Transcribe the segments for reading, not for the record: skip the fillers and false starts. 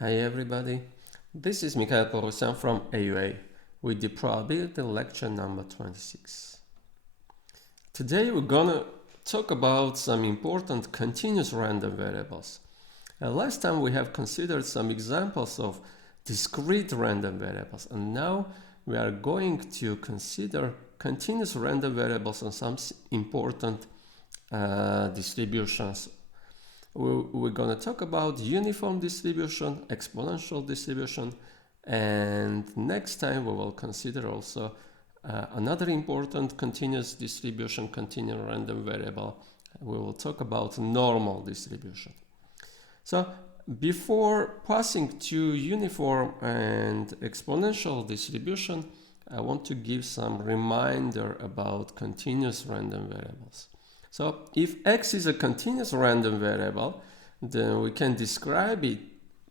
Hi everybody, this is Mikhail Porosan from AUA with the probability lecture number 26. Today we're gonna talk about some important continuous random variables. Last time we have considered some examples of discrete random variables, and now we are going to consider continuous random variables on some important distributions. We're going to talk about uniform distribution, exponential distribution, and next time we will consider also another important continuous distribution, continuous random variable. We will talk about normal distribution. So before passing to uniform and exponential distribution, I want to give some reminder about continuous random variables. So if x is a continuous random variable, then we can describe it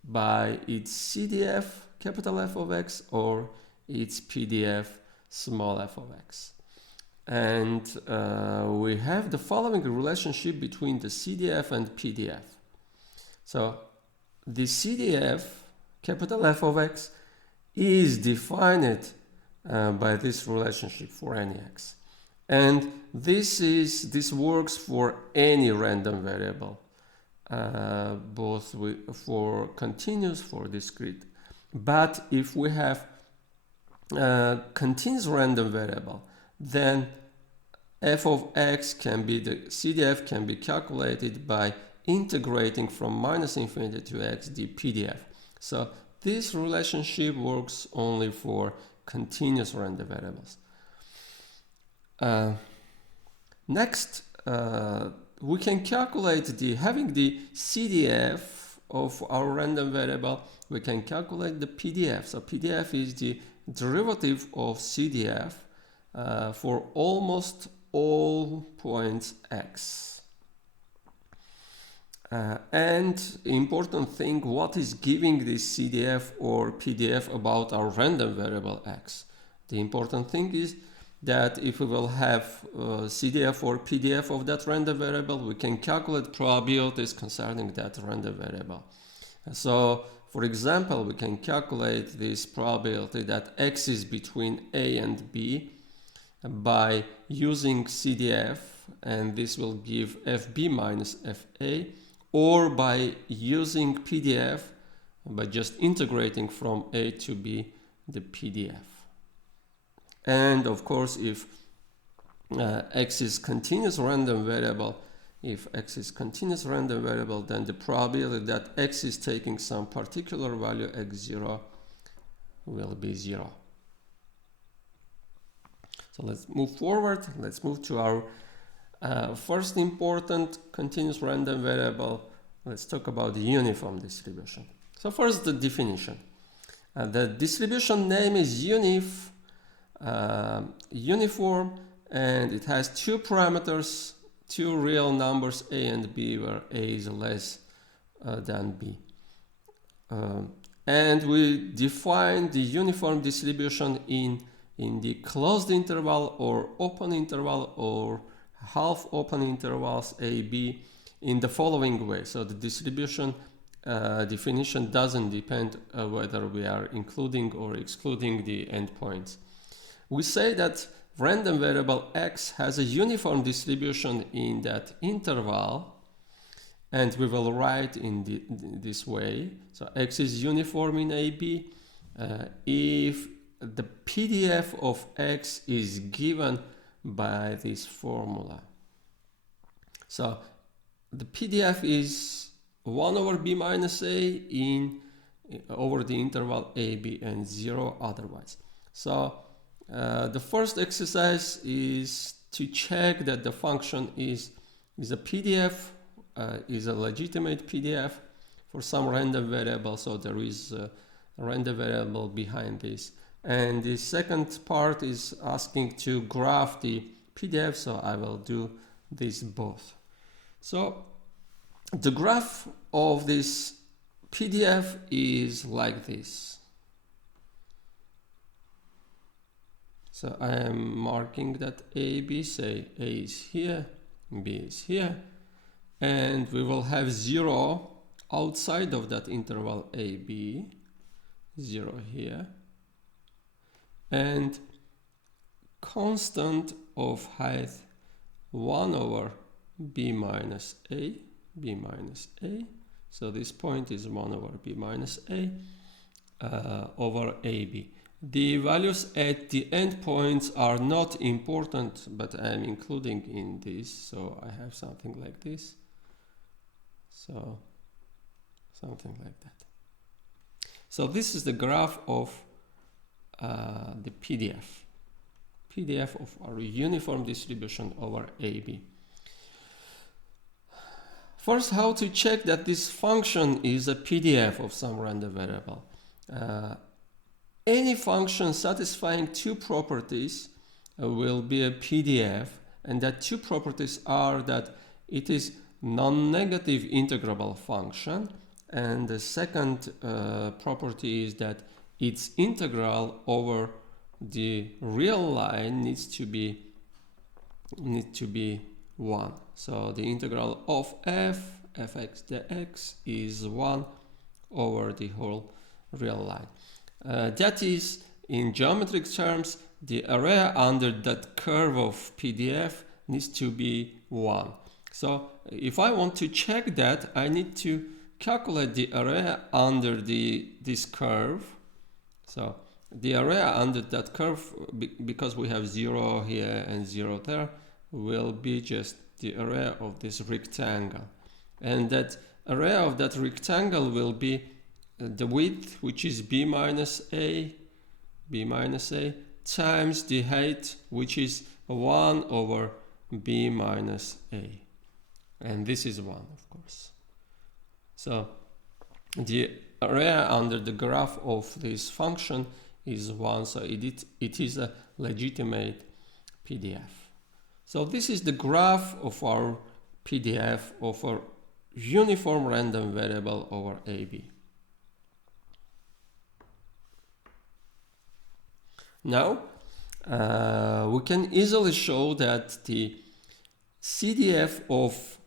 by its CDF, capital F of x, or its PDF, small f of x. And we have the following relationship between the CDF and PDF. So the CDF, capital F of x, is defined by this relationship for any x. And this works for any random variable, both for continuous, for discrete. But if we have a continuous random variable, then f of x can be, the CDF can be calculated by integrating from minus infinity to x the PDF. So this relationship works only for continuous random variables. Next, we can calculate having the CDF of our random variable, we can calculate the PDF. So PDF is the derivative of CDF for almost all points x. And important thing, what is giving this CDF or PDF about our random variable x? The important thing is that if we will have CDF or PDF of that random variable, we can calculate probabilities concerning that random variable. So, for example, we can calculate this probability that x is between A and B by using CDF, and this will give FB minus FA, or by using PDF, by just integrating from A to B the PDF. And of course, if x is continuous random variable, then the probability that x is taking some particular value x0 will be 0. So let's move forward. Let's move to our first important continuous random variable. Let's talk about the uniform distribution. So first, the definition. The distribution name is uniform, and it has two parameters, two real numbers a and b, where a is less than b. And we define the uniform distribution in the closed interval or open interval or half open intervals a, b in the following way. So the distribution definition doesn't depend whether we are including or excluding the endpoints. We say that random variable x has a uniform distribution in that interval, and we will write in this way. So x is uniform in AB if the PDF of x is given by this formula. So the PDF is 1 over b minus a over the interval AB and 0 otherwise. So the first exercise is to check that the function is a PDF, is a legitimate PDF for some random variable, so there is a random variable behind this. And the second part is asking to graph the PDF, so I will do this both. So the graph of this PDF is like this. So I am marking that A, B, say A is here, B is here, and we will have 0 outside of that interval AB, 0 here, and constant of height 1 over b minus a, so this point is 1 over b minus a over ab. The values at the endpoints are not important, but I'm including in this, so I have something like this, so something like that. So this is the graph of the PDF of our uniform distribution over AB. First, how to check that this function is a PDF of some random variable. Any function satisfying two properties will be a PDF, and that two properties are that it is non-negative integrable function, and the second property is that its integral over the real line needs to be 1. So the integral of fx dx is 1 over the whole real line. That is, in geometric terms, the area under that curve of PDF needs to be 1. So if I want to check that, I need to calculate the area under this curve. So the area under that curve, because we have 0 here and 0 there, will be just the area of this rectangle. And that area of that rectangle will be the width, which is b minus a, times the height, which is 1 over b minus a. And this is 1, of course. So the area under the graph of this function is 1, so it is a legitimate PDF. So this is the graph of our PDF of our uniform random variable over AB. Now, we can easily show that the CDF of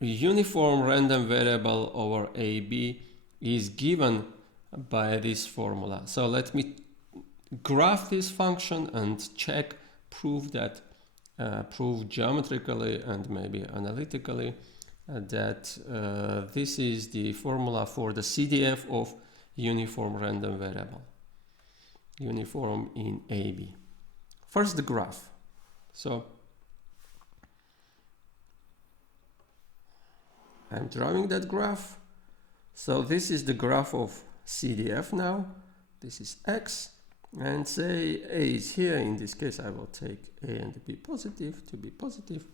uniform random variable over AB is given by this formula. So let me graph this function and prove geometrically and maybe analytically that this is the formula for the CDF of uniform random variable, uniform in AB. First, the graph. So I'm drawing that graph. So this is the graph of CDF now. This is X, and say A is here. In this case, I will take A and B positive to be positive.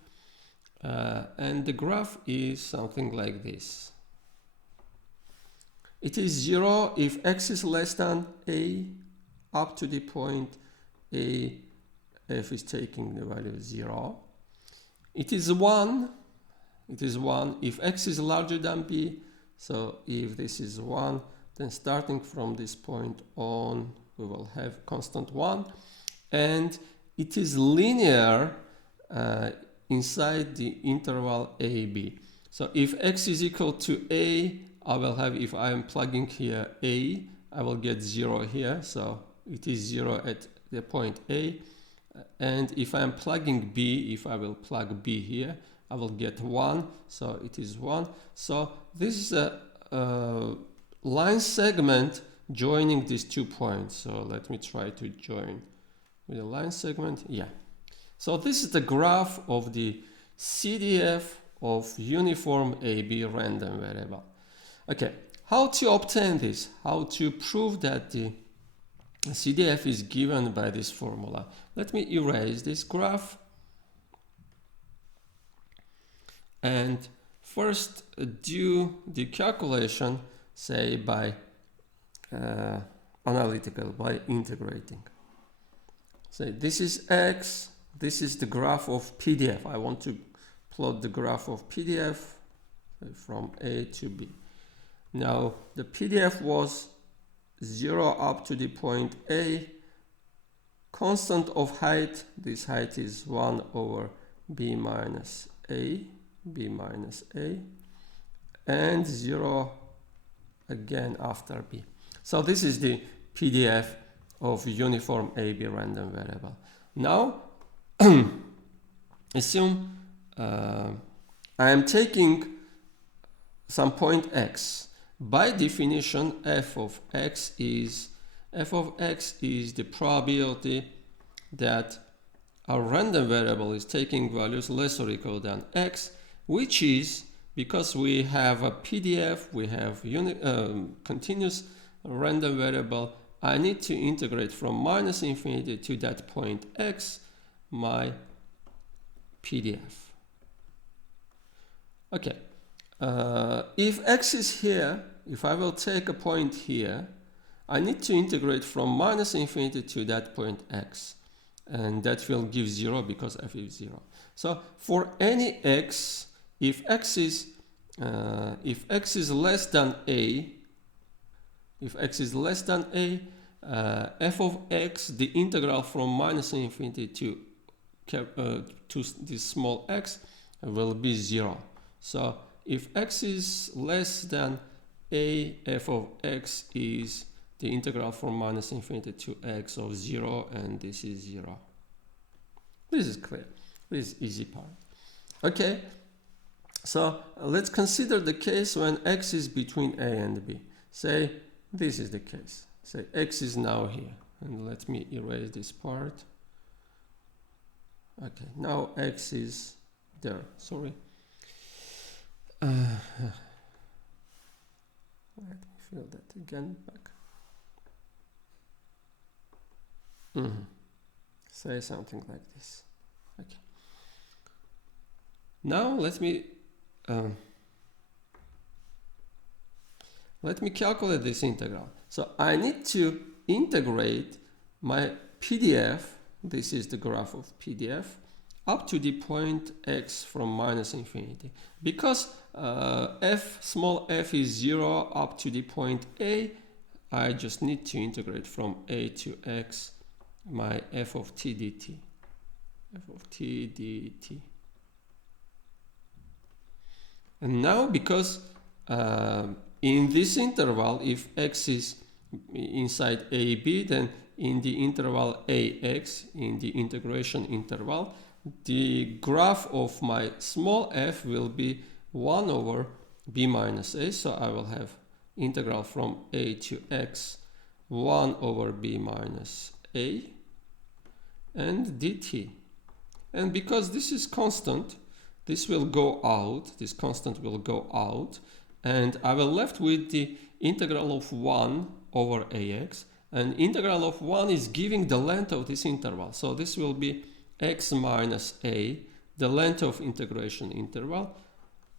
And the graph is something like this. It is 0 if X is less than A up to the point A, F is taking the value 0. It is 1 if X is larger than B. So if this is 1, then starting from this point on, we will have constant 1. And it is linear inside the interval AB. So if X is equal to A, I will have, if I am plugging here A, I will get 0 here. So it is 0 at the point A. And if I am plugging B, if I will plug B here, I will get 1. So it is 1. So this is a line segment joining these 2 points. So let me try to join with a line segment. Yeah. So this is the graph of the CDF of uniform AB random variable. Okay, how to obtain this? How to prove that the CDF is given by this formula? Let me erase this graph. And first do the calculation, say by analytical, by integrating. Say this is X, this is the graph of PDF. I want to plot the graph of PDF from A to B. Now the PDF was 0 up to the point A. Constant of height, this height is 1 over B minus A. and 0 again after b. So this is the PDF of uniform AB random variable. Now assume I am taking some point x. By definition, f of x is the probability that our random variable is taking values less or equal than x, which is, because we have a PDF, we have continuous random variable, I need to integrate from minus infinity to that point x my PDF. Okay, if x is here, if I will take a point here, I need to integrate from minus infinity to that point x, and that will give 0 because f is 0. So for any x, if x is less than a, f of x, the integral from minus infinity to this small x will be 0. So if x is less than a, f of x is the integral from minus infinity to x of 0, and this is 0. This is clear. This is easy part. Okay, so let's consider the case when x is between a and b. Say this is the case. Say x is now here, and let me erase this part. Okay, now x is there. Sorry. Let me fill that again back. Say something like this. Okay. Now let me calculate this integral. So I need to integrate my PDF, this is the graph of PDF, up to the point x from minus infinity. Because small f is 0 up to the point a, I just need to integrate from a to x my f of t dt. And now, because in this interval, if x is inside ab, then in the interval ax, in the integration interval, the graph of my small f will be 1 over b minus a. So I will have integral from a to x 1 over b minus a and dt. And because this is constant, this will go out, this constant will go out, and I will left with the integral of 1 over ax, and integral of 1 is giving the length of this interval. So this will be x minus a, the length of integration interval,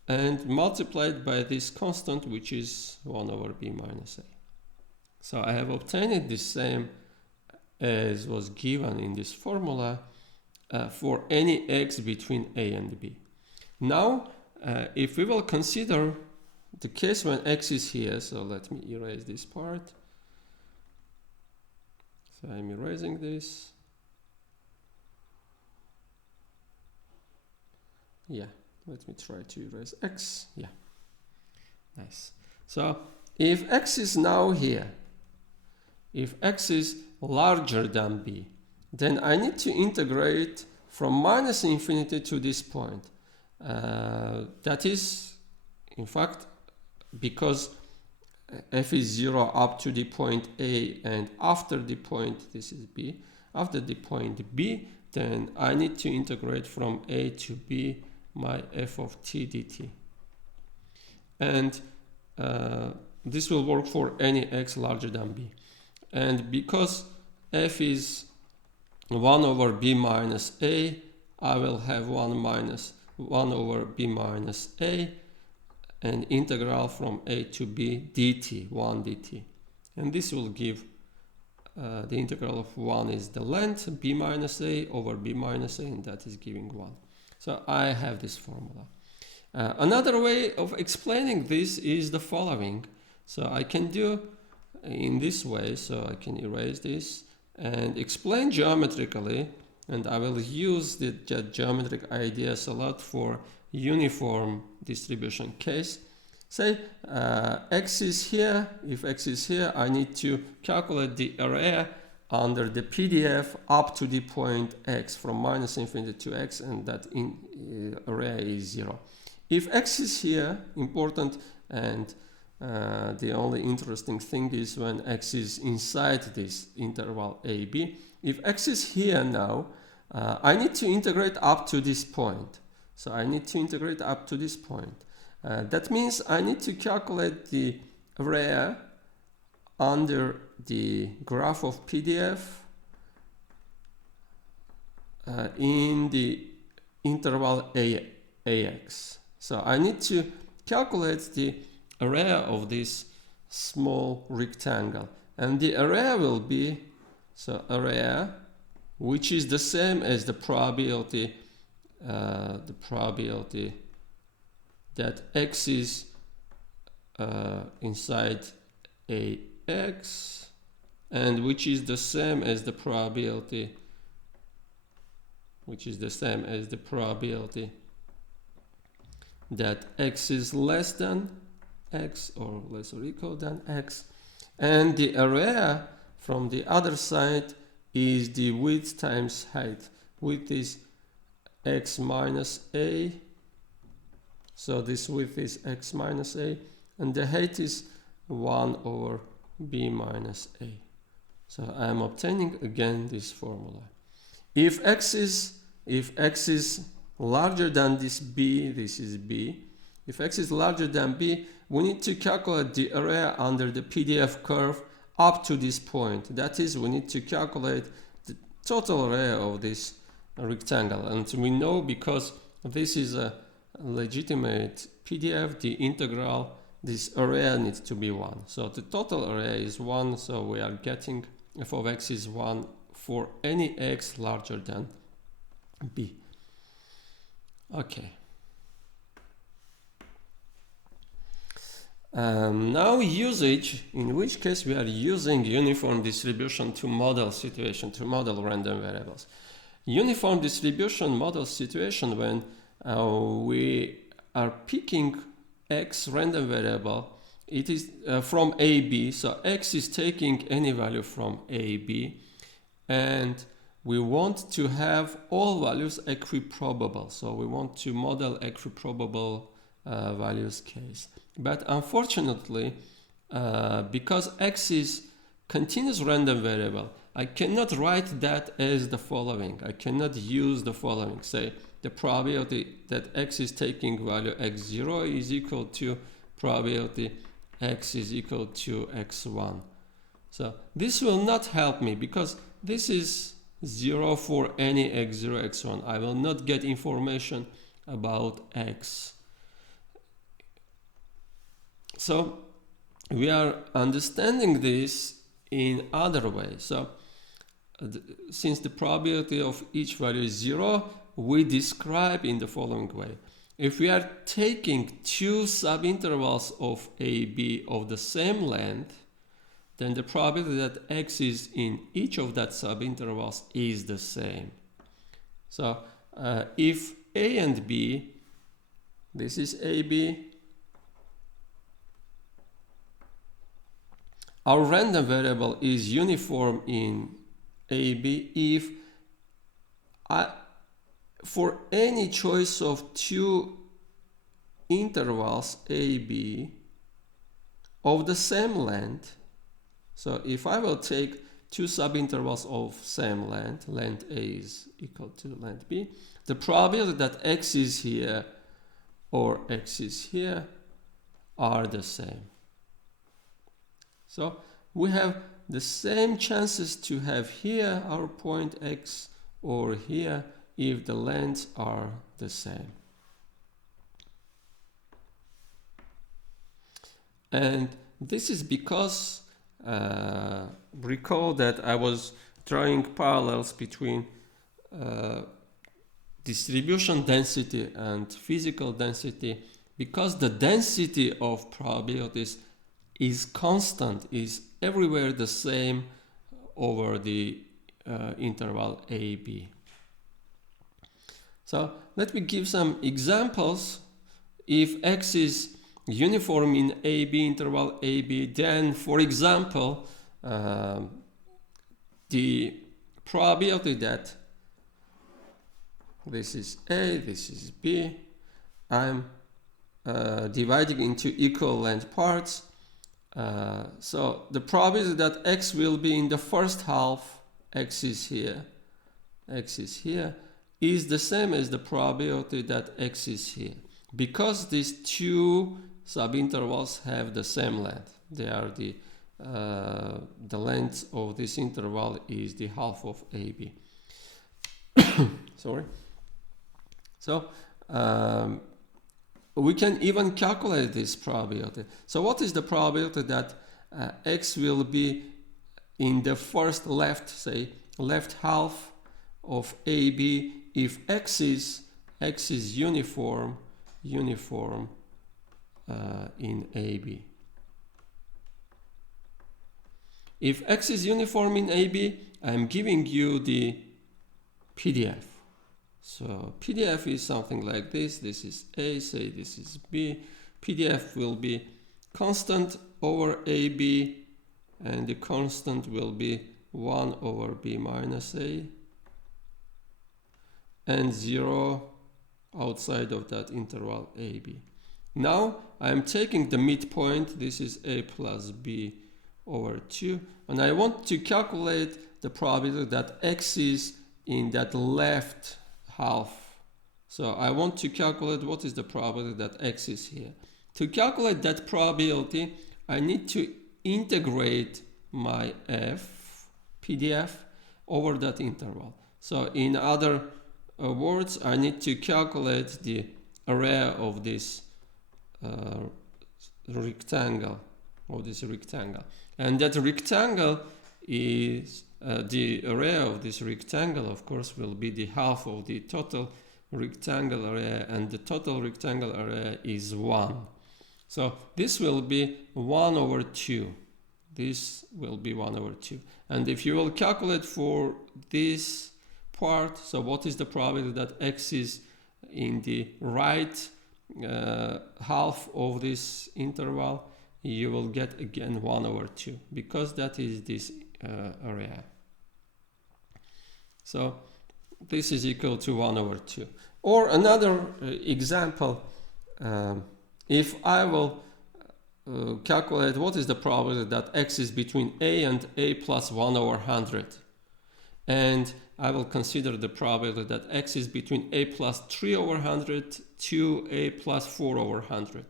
and multiplied by this constant, which is 1 over b minus a. So I have obtained the same as was given in this formula for any x between a and b. Now, if we will consider the case when x is here, so let me erase this part. So I'm erasing this. Yeah, let me try to erase x. Yeah, nice. So if x is now here, if x is larger than b, then I need to integrate from minus infinity to this point. That is, in fact, because f is 0 up to the point a, and after the point, this is b, after the point b, then I need to integrate from a to b my f of t dt. And this will work for any x larger than b. And because f is 1 over b minus a, I will have 1 over b minus a, and integral from a to b dt, 1 dt. And this will give the integral of 1 is the length, b minus a over b minus a, and that is giving 1. So I have this formula. Another way of explaining this is the following. So I can do in this way, so I can erase this and explain geometrically, and I will use the geometric ideas a lot for uniform distribution case. Say x is here. If x is here, I need to calculate the area under the PDF up to the point x, from minus infinity to x, and that area is 0. If x is here, important, and the only interesting thing is when x is inside this interval AB. If x is here now, I need to integrate up to this point. So I need to integrate up to this point. That means I need to calculate the area under the graph of PDF in the interval AX. So I need to calculate the area of this small rectangle, and the area will be, so area, which is the same as the probability that x is inside AX, and which is the same as the probability that x is less than x or less or equal than x, and the area from the other side is the width times height. Width is x minus a, so this width is x minus a, and the height is 1 over b minus a. So I am obtaining again this formula. If x is larger than this b, this is b. If x is larger than b, we need to calculate the area under the PDF curve up to this point. That is, we need to calculate the total area of this rectangle. And we know, because this is a legitimate PDF, the integral, this area needs to be 1. So the total area is 1, so we are getting f of x is 1 for any x larger than b. Okay. Now usage, in which case we are using uniform distribution to model situation, to model random variables. Uniform distribution model situation when we are picking x random variable, it is from AB, so x is taking any value from AB, and we want to have all values equiprobable, so we want to model equiprobable values case. But unfortunately, because x is continuous random variable, I cannot write that as the following. I cannot use the following. Say the probability that x is taking value x0 is equal to probability x is equal to x1. So this will not help me, because this is 0 for any x0, x1. I will not get information about x. So we are understanding this in other way. So since the probability of each value is 0, we describe in the following way. If we are taking two subintervals of AB of the same length, then the probability that x is in each of that subintervals is the same. So if A and B, this is AB, our random variable is uniform in AB if for any choice of two intervals AB of the same length, so if I will take two subintervals of same length, length A is equal to length B, the probability that x is here or x is here are the same. So we have the same chances to have here our point x or here if the lengths are the same. And this is because recall that I was drawing parallels between distribution density and physical density, because the density of probabilities is constant, is everywhere the same over the interval AB. So let me give some examples. If x is uniform in AB, interval AB, then, for example, the probability that this is A, this is B, I'm dividing into equal length parts. So the probability that X will be in the first half, X is here, is the same as the probability that X is here. Because these two subintervals have the same length, they are the length of this interval is the half of AB. Sorry. So we can even calculate this probability. So what is the probability that X will be in the first left half of AB if X is uniform in AB? If X is uniform in AB, I'm giving you the PDF. So PDF is something like this. This is A, say this is B. PDF will be constant over AB, and the constant will be 1 over B minus A, and 0 outside of that interval AB. Now I'm taking the midpoint, this is A plus B over 2, and I want to calculate the probability that X is in that left half. So I want to calculate what is the probability that X is here. To calculate that probability, I need to integrate my F, PDF, over that interval. So in other words, I need to calculate the area of this rectangle, and that rectangle is the area of this rectangle, of course, will be the half of the total rectangle area, and the total rectangle area is 1. So this will be 1 over 2. This will be 1 over 2. And if you will calculate for this part, so what is the probability that X is in the right half of this interval, you will get again 1 over 2, because that is this area. So this is equal to 1 over 2. Or another example, if I will calculate what is the probability that X is between A and A plus 1 over 100, and I will consider the probability that X is between A plus 3 over 100 to A plus 4 over 100.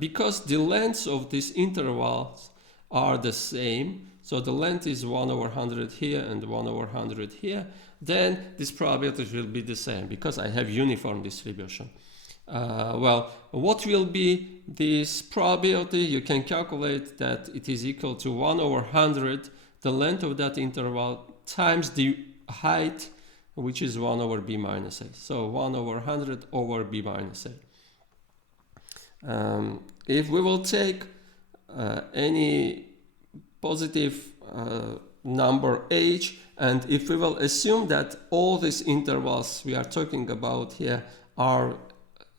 Because the lengths of these intervals are the same, so the length is 1 over 100 here and 1 over 100 here, then this probability will be the same because I have uniform distribution. Well, what will be this probability? You can calculate that it is equal to 1 over 100, the length of that interval, times the height, which is 1 over B minus A. So 1 over 100 over B minus A. If we will take any positive number h, and if we will assume that all these intervals we are talking about here are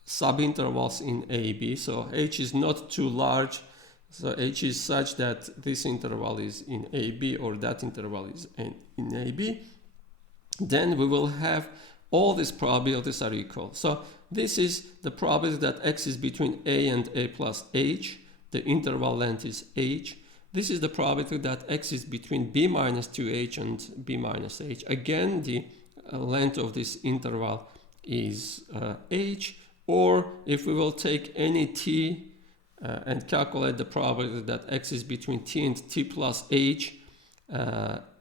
subintervals in AB, so h is not too large, so h is such that this interval is in AB or that interval is in AB, then we will have all these probabilities are equal. So this is the probability that X is between A and A plus H. The interval length is H. This is the probability that X is between B minus 2H and B minus H. Again, the length of this interval is H. Or if we will take any T and calculate the probability that X is between T and T plus H,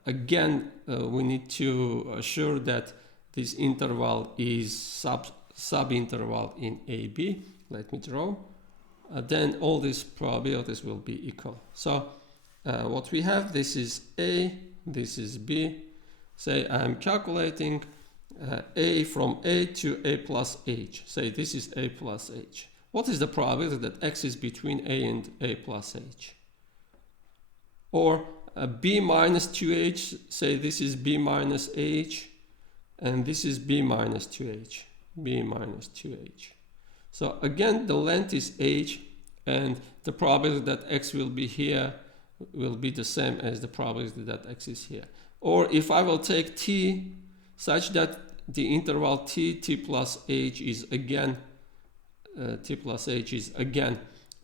again, we need to assure that this interval is subinterval in AB. Let me draw. Then all these probabilities will be equal. So what we have, this is A, this is B. Say I'm calculating A from A to A plus H. Say this is A plus H. What is the probability that X is between A and A plus H? Or B minus 2H, say this is B minus H, and this is B minus 2H, B minus 2H. So again, the length is H. and the probability that x will be here will be the same as the probability that x is here. Or if I will take t such that the interval t plus h is again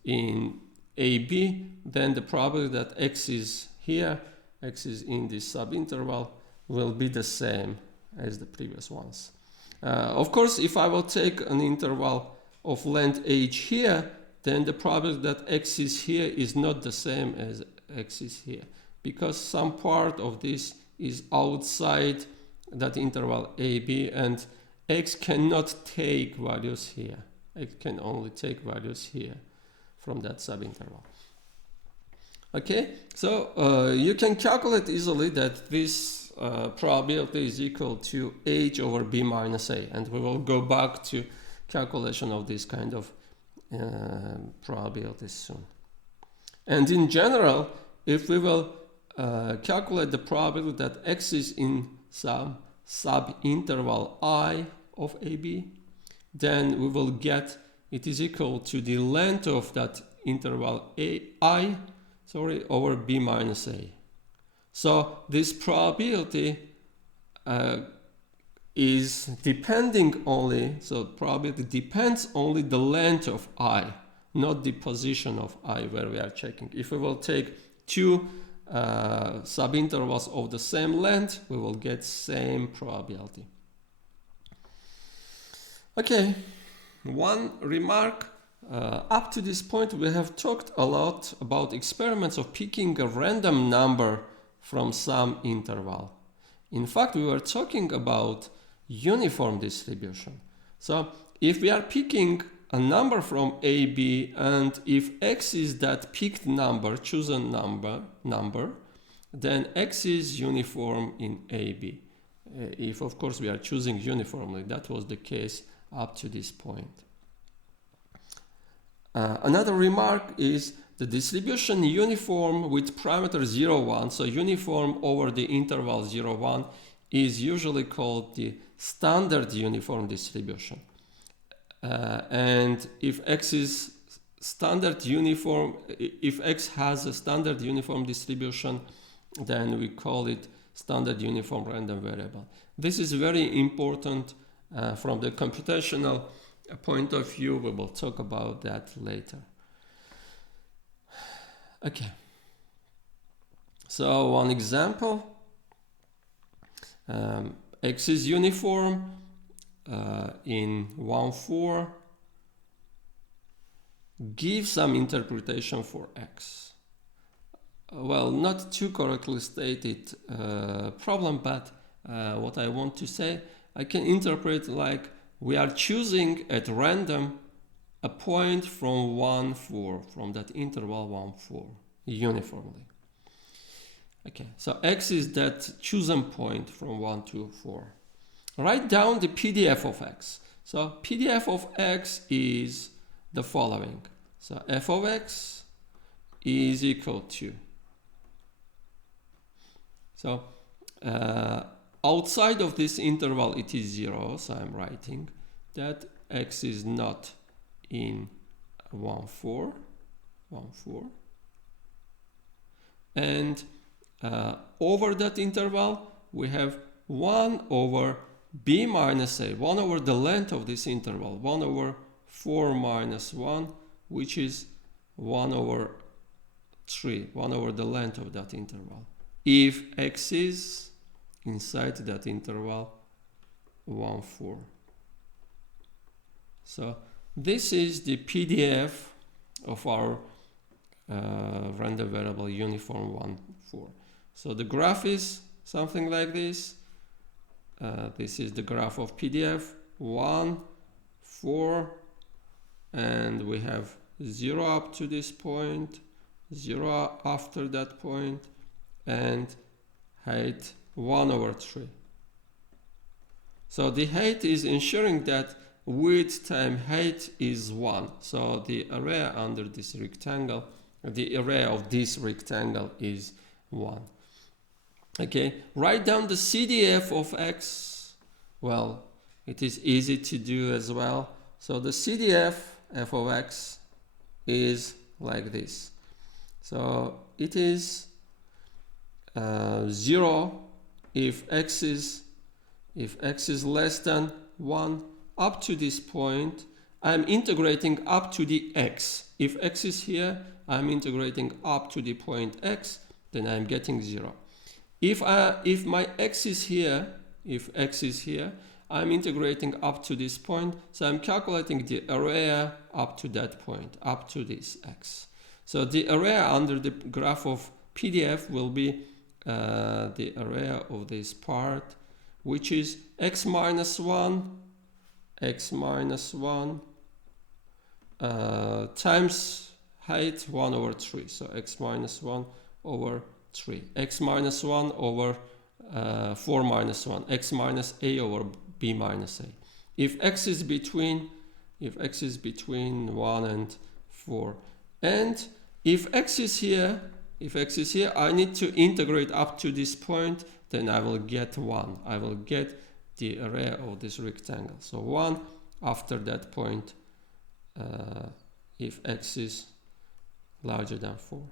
in AB, then the probability that x is here, x is in this subinterval, will be the same as the previous ones. Of course, if I will take an interval of length h here, then the probability that x is here is not the same as x is here, because some part of this is outside that interval AB, and x cannot take values here. X can only take values here from that subinterval. Okay, so you can calculate easily that this probability is equal to h over b minus a, and we will go back to calculation of this kind of probabilities soon. And in general, if we will calculate the probability that x is in some subinterval I of AB, then we will get it is equal to the length of that interval I over b minus a. So this probability is depending only, so probability depends only the length of I, not the position of I where we are checking. If we will take two subintervals of the same length, we will get same probability. Okay, one remark. Up to this point, we have talked a lot about experiments of picking a random number from some interval. In fact, we were talking about uniform distribution. So if we are picking a number from AB, and if x is that picked number, chosen number, then x is uniform in AB. If, of course, we are choosing uniformly. That was the case up to this point. Another remark is the distribution uniform with parameter 0, 1, so uniform over the interval 0, 1, is usually called the standard uniform distribution. And if x is standard uniform, if x has a standard uniform distribution, then we call it standard uniform random variable. This is very important from the computational point of view. We will talk about that later. Okay. So one example, x is uniform in 1, 4. Give some interpretation for x. Well, not too correctly stated problem, but what I want to say, I can interpret like we are choosing at random a point from 1, 4, from that interval 1, 4, uniformly. Okay, so x is that chosen point from 1 to 4. Write down the PDF of x. So PDF of x is the following. So f of x is equal to. So outside of this interval it is 0, so I'm writing that x is not in 1, 4, 1, 4. And over that interval we have 1 over b minus a, 1 over the length of this interval, 1 over 4 minus 1, which is 1 over 3, 1 over the length of that interval, if x is inside that interval 1, 4. So this is the PDF of our random variable uniform 1, 4. So the graph is something like this. This is the graph of PDF 1, 4, and we have 0 up to this point, 0 after that point, and height 1 over 3. So the height is ensuring that width times height is 1. So the area under this rectangle, the area of this rectangle is 1. Okay, write down the CDF of x. Well, it is easy to do as well. So the CDF f of x is like this. So it is 0 if x is less than 1 up to this point. I'm integrating up to the x. If x is here, I'm integrating up to the point x, then I'm getting 0. If my x is here, I'm integrating up to this point, so I'm calculating the area up to that point, up to this x. So the area under the graph of PDF will be the area of this part, which is x minus 1 times height 1 over 3. So x minus 1 over 3. X minus 1 over 4 minus 1. X minus a over b minus a. If x is between 1 and 4. And if x is here, I need to integrate up to this point, then I will get 1. I will get the area of this rectangle. So 1 after that point, if x is larger than 4.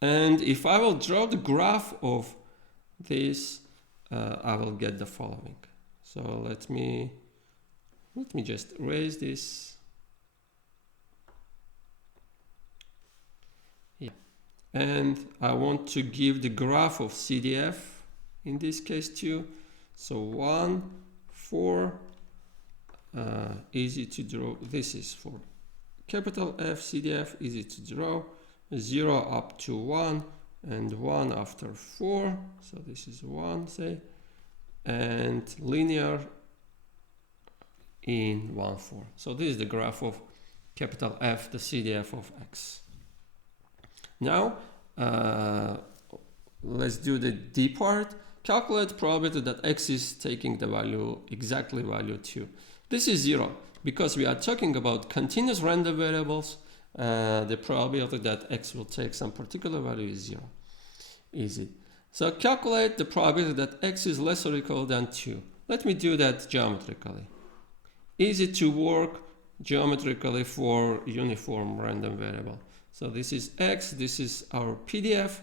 And if I will draw the graph of this, I will get the following. So let me just erase this. Yeah. And I want to give the graph of CDF in this case too. So 1, 4, easy to draw. This is for capital F CDF, easy to draw. 0 up to 1 and 1 after 4. So this is 1, say, and linear in 1, 4. So this is the graph of capital F, the CDF of X. Now, let's do the D part. Calculate probability that X is taking the value, exactly value 2. This is 0 because we are talking about continuous random variables. The probability that X will take some particular value is 0. Easy. So calculate the probability that X is less or equal than 2. Let me do that geometrically. Easy to work geometrically for uniform random variable. So this is X, this is our PDF.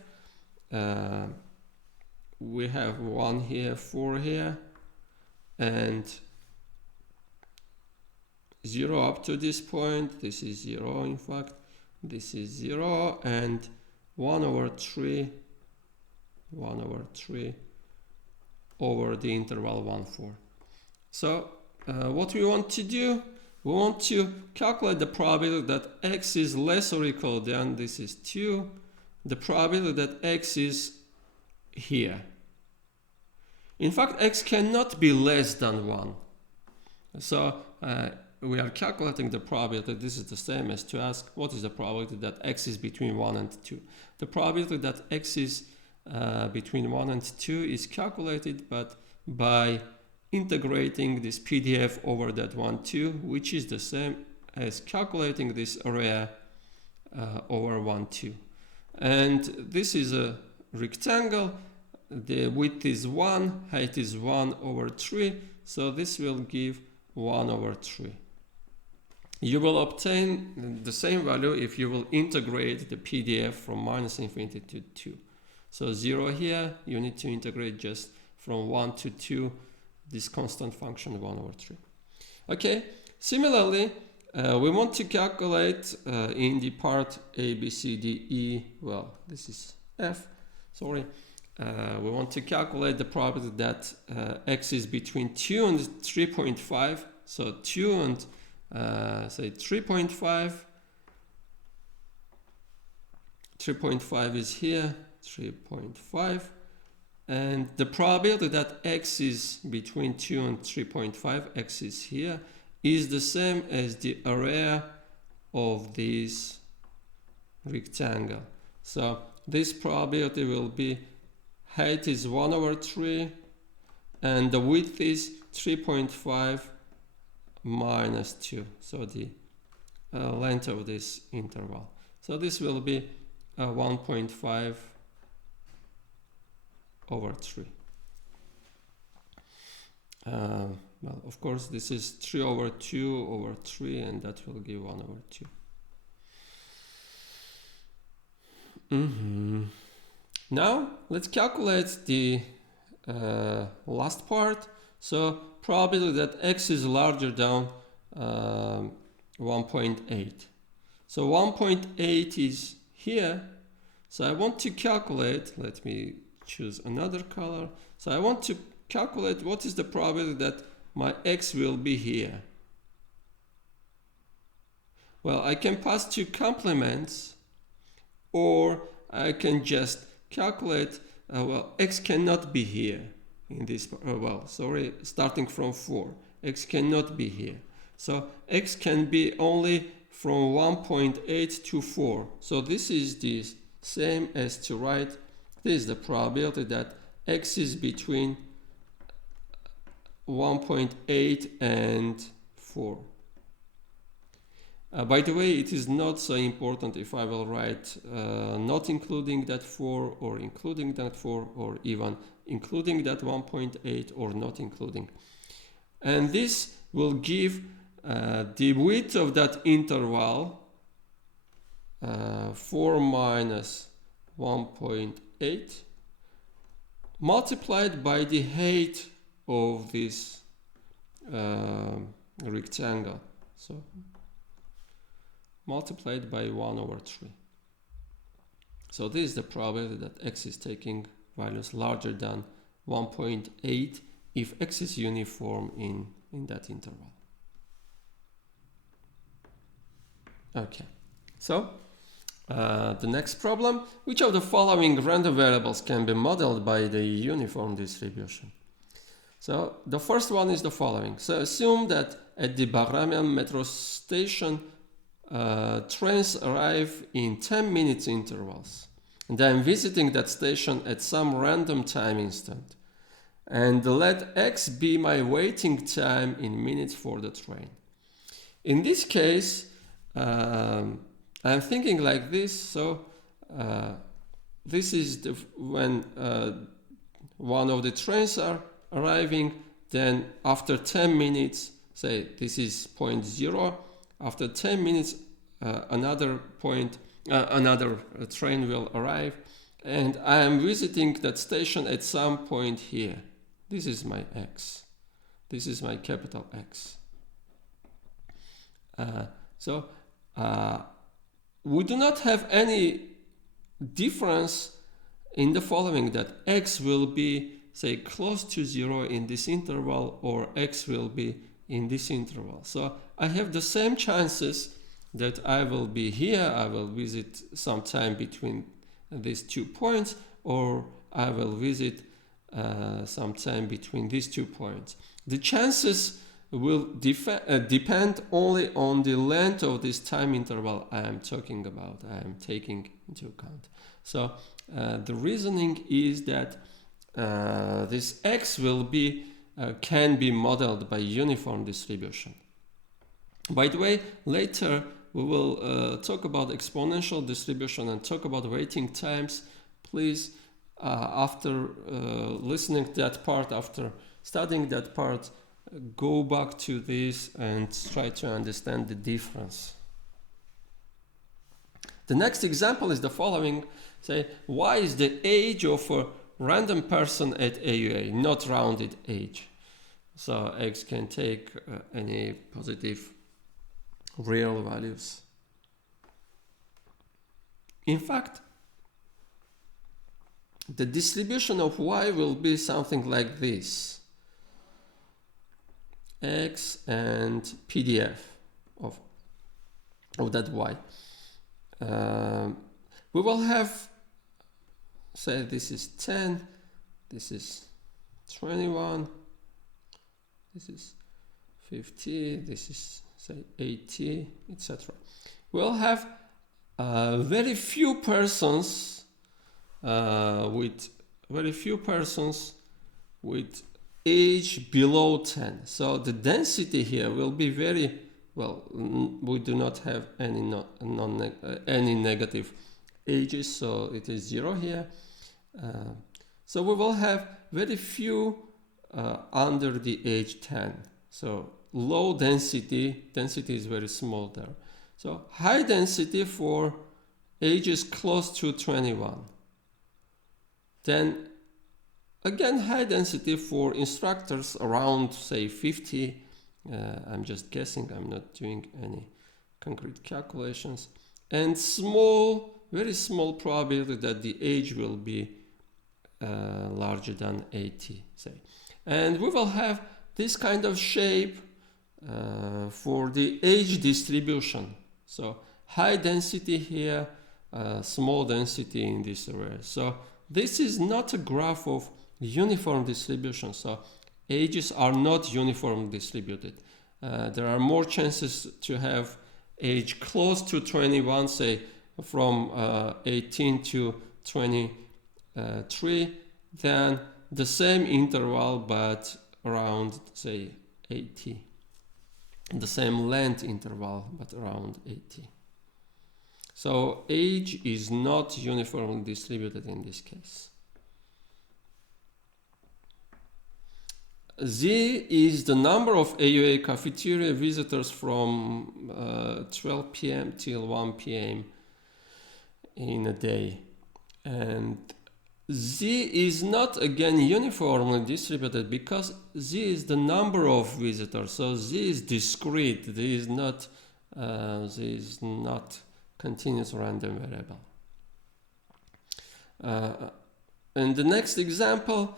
We have 1 here, 4 here, and 0 up to this point. This is 0, in fact. This is 0, and 1 over 3 over the interval 1, 4. So what we want to do, we want to calculate the probability that X is less or equal than, this is 2, the probability that X is here. In fact, X cannot be less than 1. So we are calculating the probability. This is the same as to ask what is the probability that X is between 1 and 2. The probability that X is between 1 and 2 is calculated but by integrating this PDF over that 1, 2, which is the same as calculating this area over 1, 2. And this is a rectangle. The width is 1, height is 1 over 3. So this will give 1 over 3. You will obtain the same value if you will integrate the PDF from minus infinity to 2. So 0 here, you need to integrate just from 1 to 2, this constant function 1 over 3. Okay, similarly, we want to calculate in the part A, B, C, D, E, well, this is F, sorry. We want to calculate the probability that X is between 2 and 3.5. So 2 and say 3.5. 3.5 is here, 3.5. And the probability that X is between 2 and 3.5, X is here, is the same as the area of this rectangle. So this probability will be height is 1 over 3 and the width is 3.5 minus 2. So the length of this interval. So this will be 1.5 over 3. well, of course, this is 3 over 2 over 3, and that will give 1 over 2. Now, let's calculate the last part. So, probability that x is larger than 1.8. So, 1.8 is here. So, I want to calculate, let me choose another color. So, I want to calculate what is the probability that my x will be here. Well, I can pass two complements, or I can just calculate, well, x cannot be here in this, starting from 4. X cannot be here. So x can be only from 1.8 to 4. So this is the same as to write, this is the probability that x is between 1.8 and 4. By the way, it is not so important if I will write not including that 4 or including that 4 or even including that 1.8 or not including. And this will give the width of that interval 4 minus 1.8 multiplied by the height of this rectangle. So multiplied by 1 over 3. So this is the probability that x is taking values larger than 1.8 if x is uniform in that interval. Okay, so the next problem, which of the following random variables can be modeled by the uniform distribution? So the first one is the following. So assume that at the Bagramian metro station, trains arrive in 10 minutes intervals, and I'm visiting that station at some random time instant, and let x be my waiting time in minutes for the train. In this case, I'm thinking like this. So this is when one of the trains are arriving, then after 10 minutes, say this is point 0, after 10 minutes another train will arrive, and I am visiting that station at some point here. This is my x. This is my capital X. We do not have any difference in the following, that x will be, say, close to 0 in this interval, or x will be in this interval. So I have the same chances that I will be here, I will visit sometime between these 2 points, or I will visit sometime between these 2 points. The chances will depend only on the length of this time interval I am talking about, I am taking into account. So the reasoning is that this x will be can be modeled by uniform distribution. By the way, later we will talk about exponential distribution and talk about waiting times. Please, after listening to that part, after studying that part, go back to this and try to understand the difference. The next example is the following. Say, why is the age of a random person at AUA not rounded age? So x can take any positive real values. In fact, the distribution of y will be something like this. X and PDF of that y. We will have, say, this is 10, this is 21, this is 50, this is, say, 80, etc. We'll have very few persons with age below 10. So the density here will be very, well, we do not have any negative ages, so it is 0 here. So we will have very few under the age 10. So low density is very small there. So high density for ages close to 21. Then again, high density for instructors around, say, 50. I'm just guessing, I'm not doing any concrete calculations. And small, very small probability that the age will be larger than 80, say. And we will have this kind of shape for the age distribution. So high density here, small density in this area. So this is not a graph of uniform distribution. So ages are not uniformly distributed. There are more chances to have age close to 21, say from 18 to 23, than the same interval but around, say, 80. The same length interval but around 80. So age is not uniformly distributed in this case. Z is the number of AUA cafeteria visitors from 12 p.m. till 1 p.m. in a day. And Z is not again uniformly distributed because Z is the number of visitors. So Z is discrete. Z is not continuous random variable. In the next example,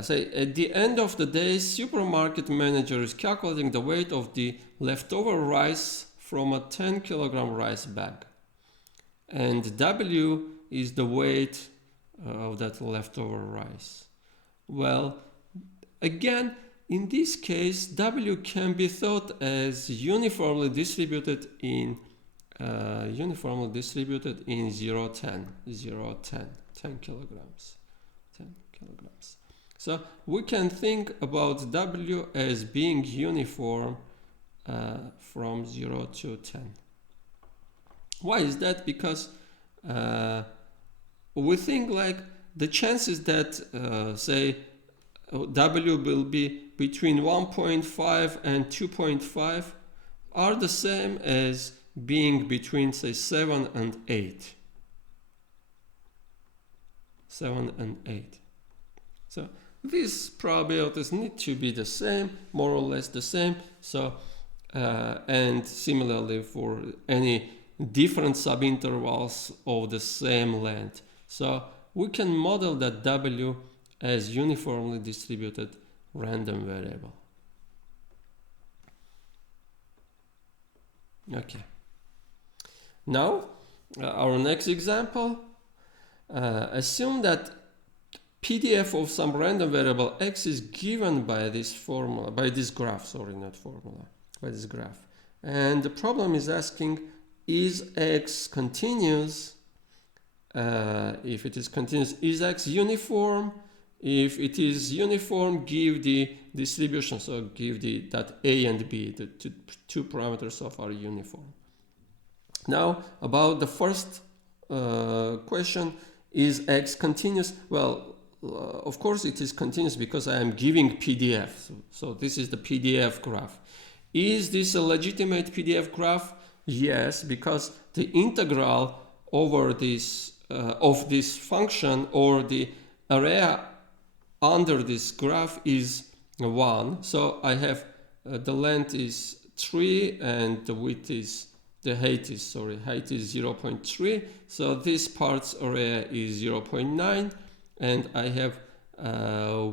say at the end of the day, supermarket manager is calculating the weight of the leftover rice from a 10 kilogram rice bag. And W is the weight of that leftover rice. Well, again, in this case, W can be thought as uniformly distributed in 0, 10 kilograms. 10 kilograms. So we can think about W as being uniform from 0 to 10. Why is that? Because we think like the chances that say W will be between 1.5 and 2.5 are the same as being between, say, 7 and 8. 7 and 8. So these probabilities need to be the same, more or less the same. So and similarly for any different subintervals of the same length. So we can model that W as uniformly distributed random variable. Okay. Now, our next example, assume that PDF of some random variable x is given by this formula, by this graph, by this graph. And the problem is asking, is x continuous? If it is continuous, is x uniform? If it is uniform, give the distribution, so give that A and B, the two parameters of our uniform. Now, about the first question, is x continuous? Well, of course it is continuous because I am giving PDF. So this is the PDF graph. Is this a legitimate PDF graph? Yes, because the integral over this of this function or the area under this graph is 1. So I have the length is 3 and the height is 0.3. So this part's area is 0.9 and I have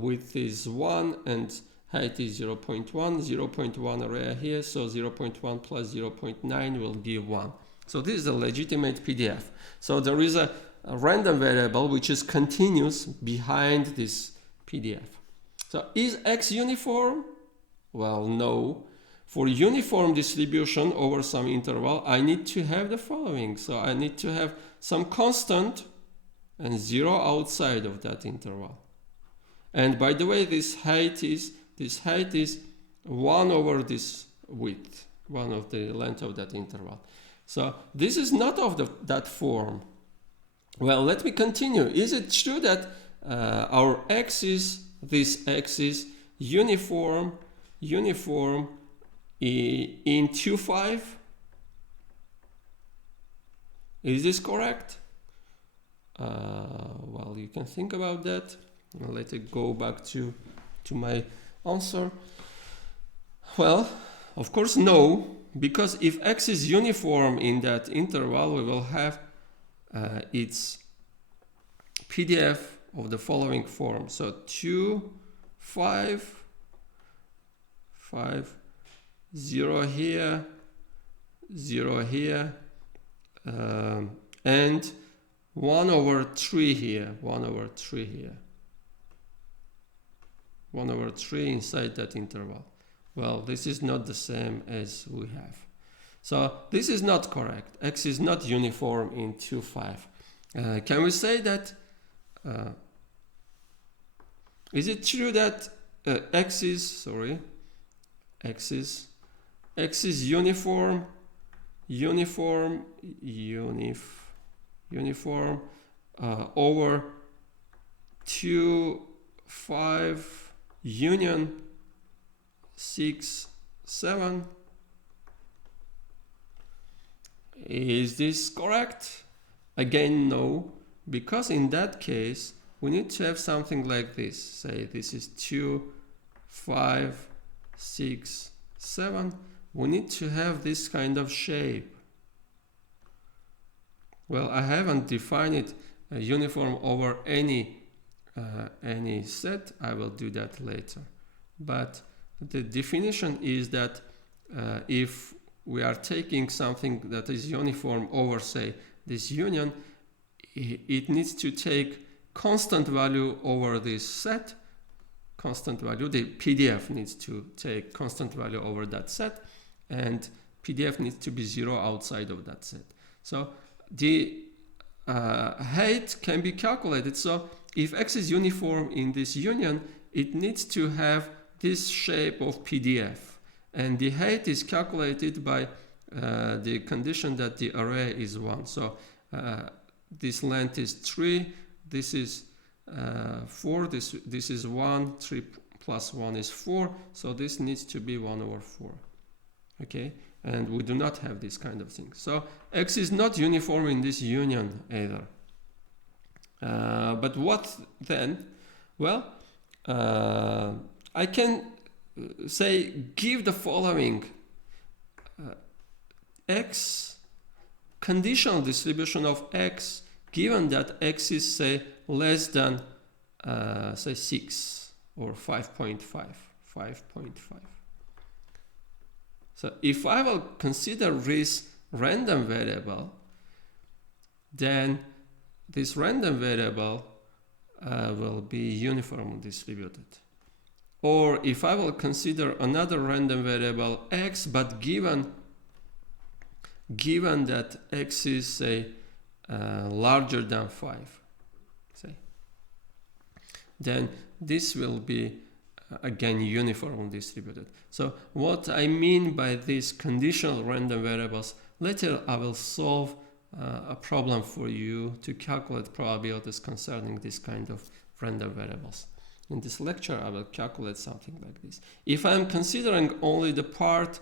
width is 1 and height is 0.1, 0.1 area here, so 0.1 plus 0.9 will give 1. So this is a legitimate PDF. So there is a random variable which is continuous behind this PDF. So is x uniform? Well, no. For uniform distribution over some interval, I need to have the following. So I need to have some constant and 0 outside of that interval. And by the way, this height is 1 over this width, 1 of the length of that interval. So this is not of that form. Well, let me continue. Is it true that our axis, this axis, uniform uniform in 2, 5? Is this correct? Well, you can think about that. Let it go back to my answer. Well, of course no, because if x is uniform in that interval, we will have its PDF of the following form. So 2, 5, 5, 0 here, 0 here, and 1 over 3 here, 1 over 3 here, 1 over 3 inside that interval. Well, this is not the same as we have. So this is not correct. X is not uniform in 2, 5. Can we say that? Is it true that X is uniform over 2, 5 union 6, 7? Is this correct? Again, no, because in that case we need to have something like this. Say this is 2, 5, 6, 7. We need to have this kind of shape. Well, I haven't defined it uniform over any set. I will do that later. But the definition is that if we are taking something that is uniform over, say, this union, it needs to take constant value over this set, constant value. The PDF needs to take constant value over that set, and PDF needs to be 0 outside of that set. So the height can be calculated. So if X is uniform in this union, it needs to have this shape of PDF. And the height is calculated by the condition that the array is 1. So this length is 3, this is 4, this is 1, 3 plus 1 is 4, so this needs to be 1 over 4. Okay, and we do not have this kind of thing. So X is not uniform in this union either. But what then? Well, I can say give the following X conditional distribution of X given that X is, say, less than say 6 or 5.5. So if I will consider this random variable, then this random variable will be uniformly distributed. Or if I will consider another random variable x, but given that x is, say, larger than 5, say, then this will be again uniformly distributed. So what I mean by these conditional random variables, later I will solve a problem for you to calculate probabilities concerning this kind of random variables. In this lecture I will calculate something like this. If I'm considering only the part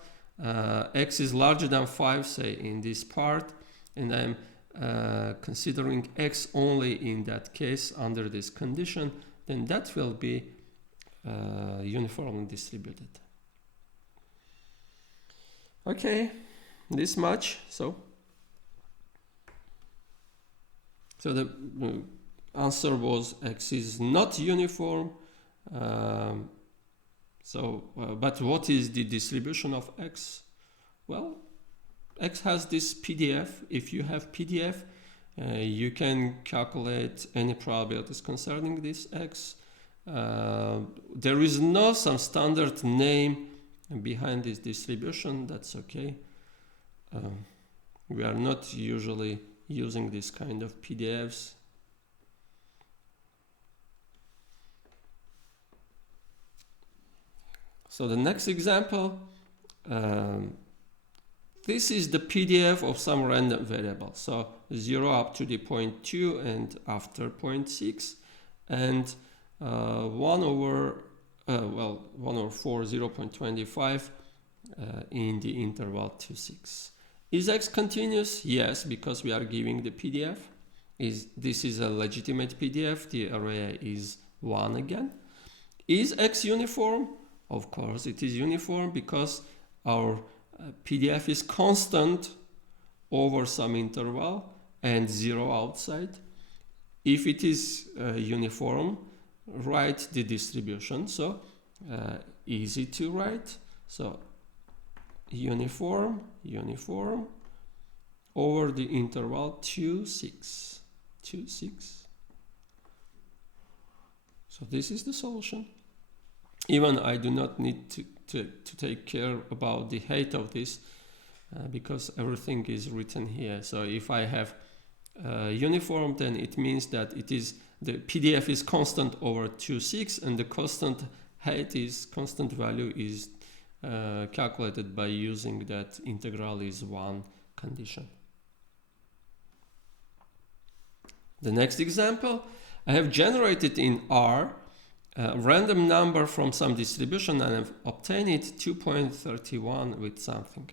x is larger than 5, say, in this part, and I'm considering x only in that case under this condition, then that will be uniformly distributed. Okay, this much. So the answer was x is not uniform. But what is the distribution of x? Well, x has this PDF. If you have PDF, you can calculate any probabilities concerning this x. There is no some standard name behind this distribution. That's okay. We are not usually using this kind of PDFs. So the next example, this is the PDF of some random variable. So 0 up to the 0.2 and after 0.6, and 1 over well, 1 over 4, 0.25 in the interval 2, 6. Is X continuous? Yes, because we are giving the PDF. This is a legitimate PDF. The array is 1 again. Is X uniform? Of course it is uniform because our PDF is constant over some interval and 0 outside. If it is uniform, write the distribution. So easy to write. So uniform over the interval 2, 6. 2, 6. So this is the solution. Even I do not need to take care about the height of this because everything is written here. So if I have uniform, then it means that the PDF is constant over 2, 6, and the constant value is calculated by using that integral is 1 condition. The next example, I have generated in R a random number from some distribution and I've obtained it 2.31 with something.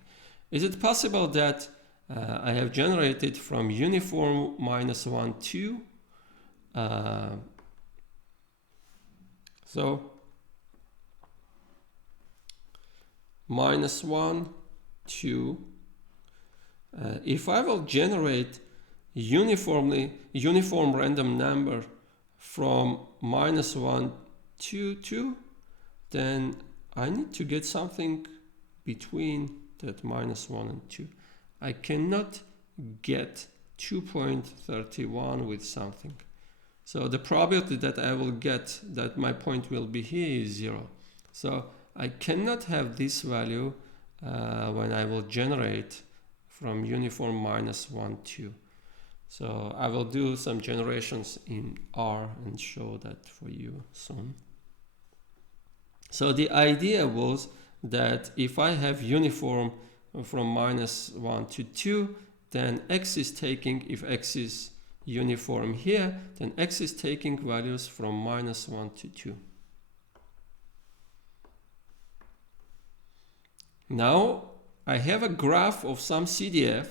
Is it possible that I have generated from uniform -1, 2? So -1, 2. If I will generate uniform random number from -1 to 2, then I need to get something between that -1 and 2. I cannot get 2.31 with something. So the probability that I will get that my point will be here is 0. So I cannot have this value when I will generate from uniform -1, 2. So I will do some generations in R and show that for you soon. So the idea was that if I have uniform from -1 to 2, then X is taking, if X is uniform here, then X is taking values from -1 to 2. Now I have a graph of some CDF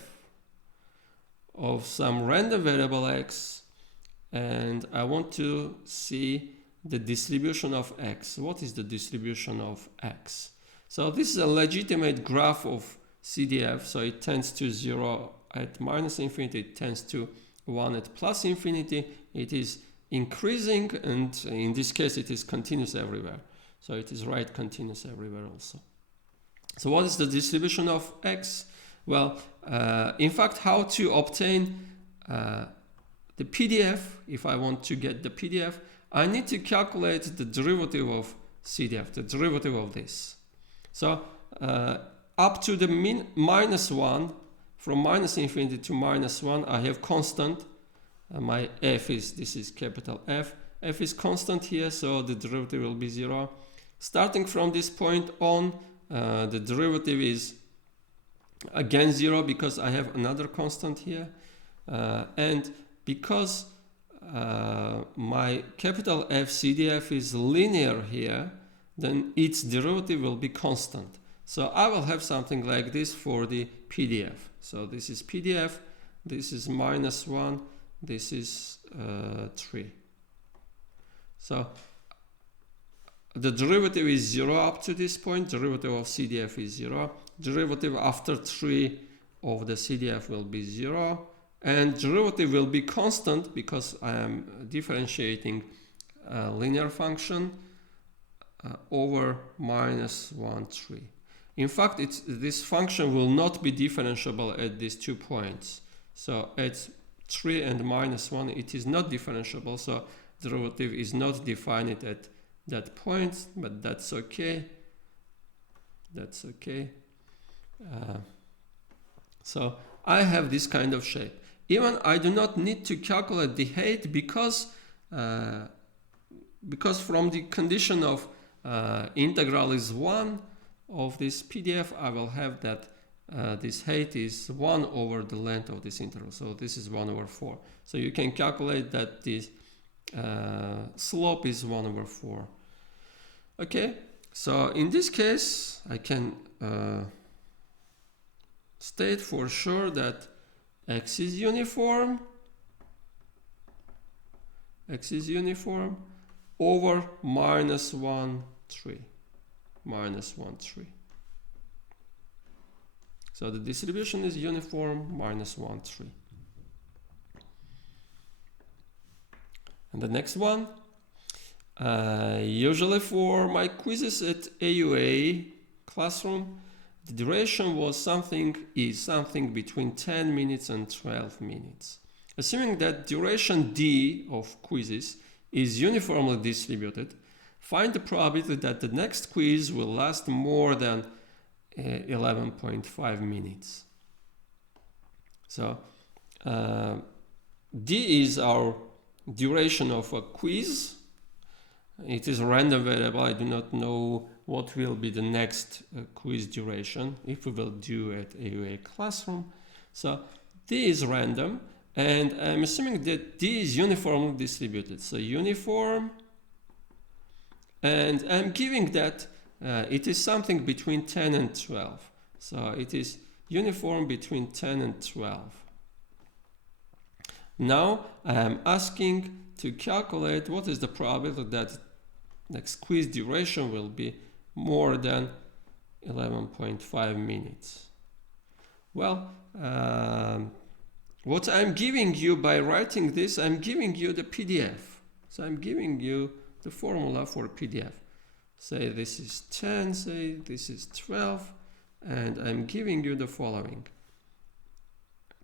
of some random variable X, and I want to see the distribution of X. What is the distribution of X? So this is a legitimate graph of CDF, so it tends to 0 at -infinity, it tends to 1 at +infinity. It is increasing, and in this case it is continuous everywhere. So it is right continuous everywhere also. So what is the distribution of X? Well, in fact, how to obtain the PDF, if I want to get the PDF, I need to calculate the derivative of CDF, the derivative of this. So up to the -1, from -infinity to -1, I have constant. My F this is capital F. F is constant here, so the derivative will be 0. Starting from this point on, the derivative is again 0 because I have another constant here. And because my capital F CDF is linear here, then its derivative will be constant. So I will have something like this for the PDF. So this is PDF, this is -1, this is 3. So the derivative is 0 up to this point, derivative of CDF is 0, derivative after 3 of the CDF will be 0, and derivative will be constant because I am differentiating a linear function over -1, 3. In fact, this function will not be differentiable at these 2 points. So at 3 and -1, it is not differentiable, so derivative is not defined at that point, but that's okay. That's okay. So I have this kind of shape. Even I do not need to calculate the height because from the condition of integral is 1 of this PDF, I will have that this height is 1 over the length of this interval. So this is 1 over 4. So you can calculate that this slope is 1 over 4. Okay, so in this case, I can state for sure that X is uniform over minus 1, 3. So the distribution is uniform minus 1, 3. And the next one, usually for my quizzes at AUA classroom, the duration is something between 10 minutes and 12 minutes. Assuming that duration D of quizzes is uniformly distributed, find the probability that the next quiz will last more than 11.5 minutes. So D is our duration of a quiz. It is a random variable. I do not know what will be the next quiz duration if we will do at AUA classroom. So D is random, and I'm assuming that D is uniformly distributed. So uniform, and I'm giving that it is something between 10 and 12. So it is uniform between 10 and 12. Now I am asking to calculate what is the probability that next quiz duration will be more than 11.5 minutes. Well, what I'm giving you by writing this, I'm giving you the PDF. So I'm giving you the formula for PDF. Say this is 10, say this is 12, and I'm giving you the following.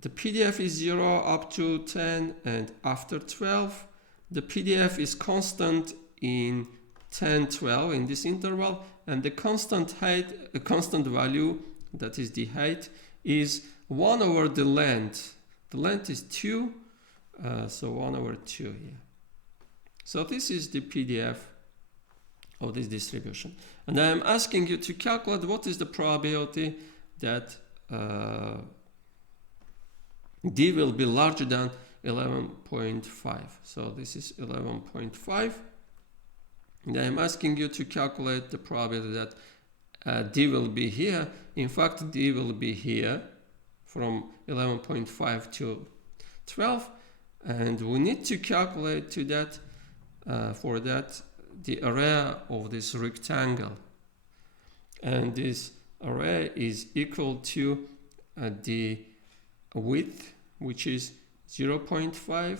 The PDF is 0 up to 10, and after 12, the PDF is constant in 10, 12 in this interval, and the constant height, the constant value, that is the height, is 1 over the length. The length is 2, so 1 over 2 here. So this is the PDF of this distribution. And I am asking you to calculate what is the probability that D will be larger than 11.5. So this is 11.5. And I am asking you to calculate the probability that D will be here. In fact, D will be here from 11.5 to 12. And we need to calculate to that, for that, the area of this rectangle. And this array is equal to the width, which is 0.5,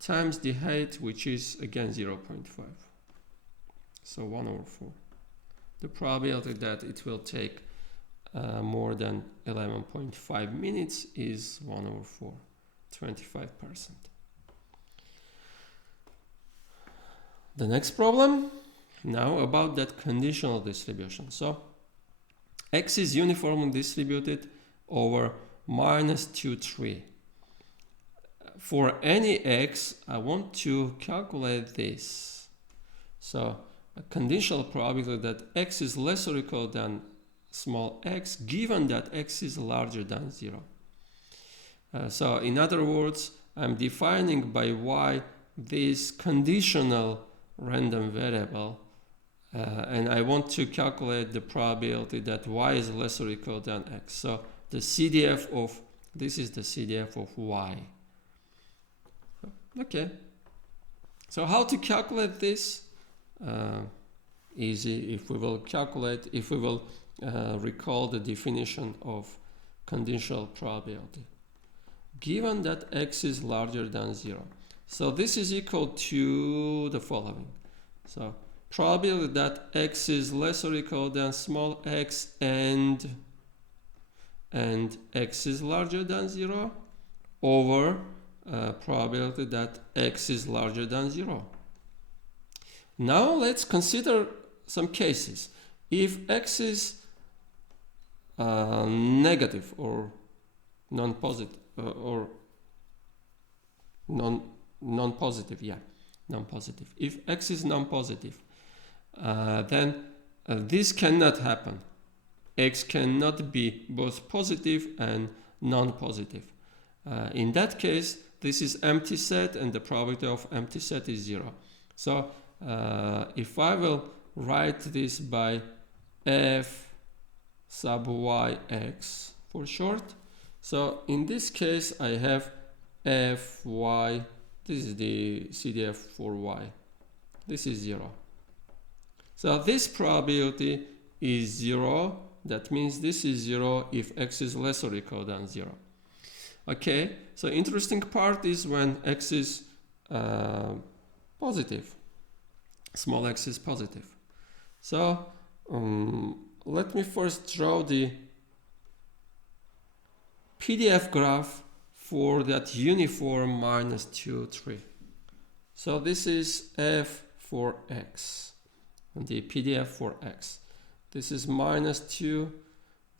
times the height, which is again 0.5. So 1 over 4. The probability that it will take more than 11.5 minutes is 1 over 4, 25%. The next problem, now about that conditional distribution. So X is uniformly distributed over minus 2, 3. For any X, I want to calculate this. So a conditional probability that X is less or equal than small x, given that X is larger than 0. So in other words, I'm defining by Y this conditional random variable, and I want to calculate the probability that Y is less or equal than X. So the CDF of, this is the CDF of Y. Okay. So how to calculate this? Easy. If we will calculate, if we will recall the definition of conditional probability. Given that X is larger than 0. So this is equal to the following. So probability that X is less or equal than small x and X is larger than 0 over probability that X is larger than 0. Now let's consider some cases. If X is negative or non-positive or non-positive, yeah, non-positive. If X is non-positive, then this cannot happen. X cannot be both positive and non-positive. In that case, this is empty set, and the probability of empty set is 0. So if I will write this by f sub yx for short, so in this case I have fy, this is the CDF for y, this is 0. So this probability is 0, that means this is 0 if x is less or equal than 0. Okay, so interesting part is when x is positive, small x is positive. So let me first draw the PDF graph for that uniform -2, 3. So this is f for x, and the PDF for x. This is -2,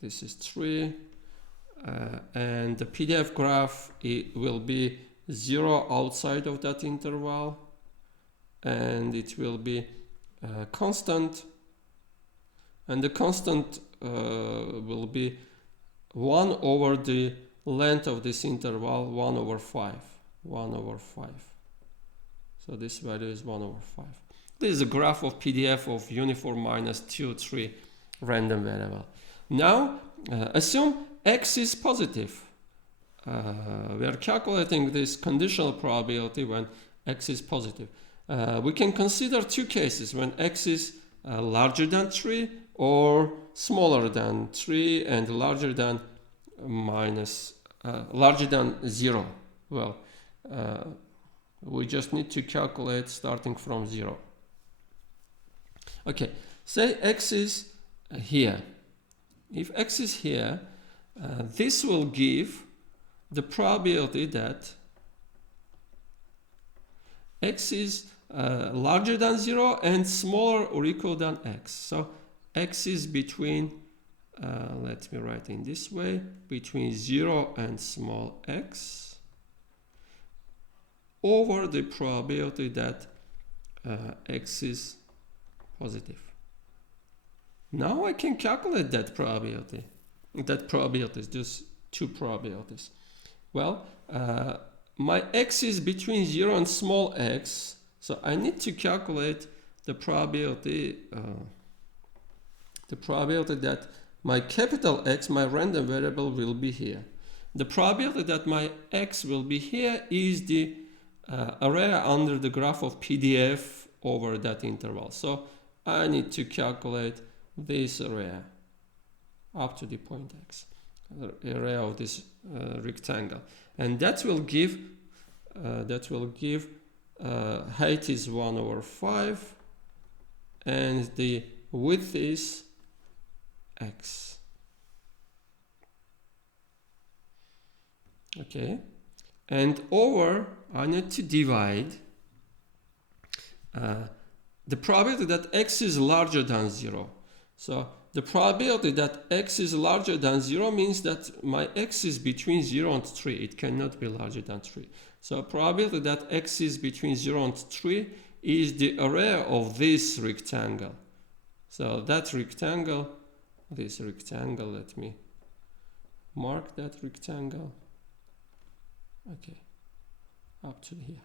this is 3, and the PDF graph, it will be 0 outside of that interval, and it will be constant, and the constant will be 1 over the length of this interval, 1 over 5. 1 over 5. So this value is 1 over 5. This is a graph of PDF of uniform -2, 3 random variable. Now, assume x is positive. We are calculating this conditional probability when x is positive. We can consider two cases when x is larger than 3 or smaller than 3 and larger than larger than 0. Well, we just need to calculate starting from 0. Okay, say x is here. If x is here, this will give the probability that x is larger than 0 and smaller or equal than x. So x is between, let me write in this way, between 0 and small x over the probability that x is positive. Now I can calculate that probability. That probability is just two probabilities. Well, my x is between 0 and small x, so I need to calculate the probability that my capital X, my random variable, will be here. The probability that my x will be here is the area under the graph of PDF over that interval. So I need to calculate this area up to the point x, the area of this rectangle, and that will give height is 1 over 5 and the width is x. Okay, and over I need to divide the probability that x is larger than 0. So the probability that x is larger than 0 means that my x is between 0 and 3. It cannot be larger than 3. So probability that x is between 0 and 3 is the area of this rectangle. So that rectangle, this rectangle, let me mark that rectangle. Okay, up to here.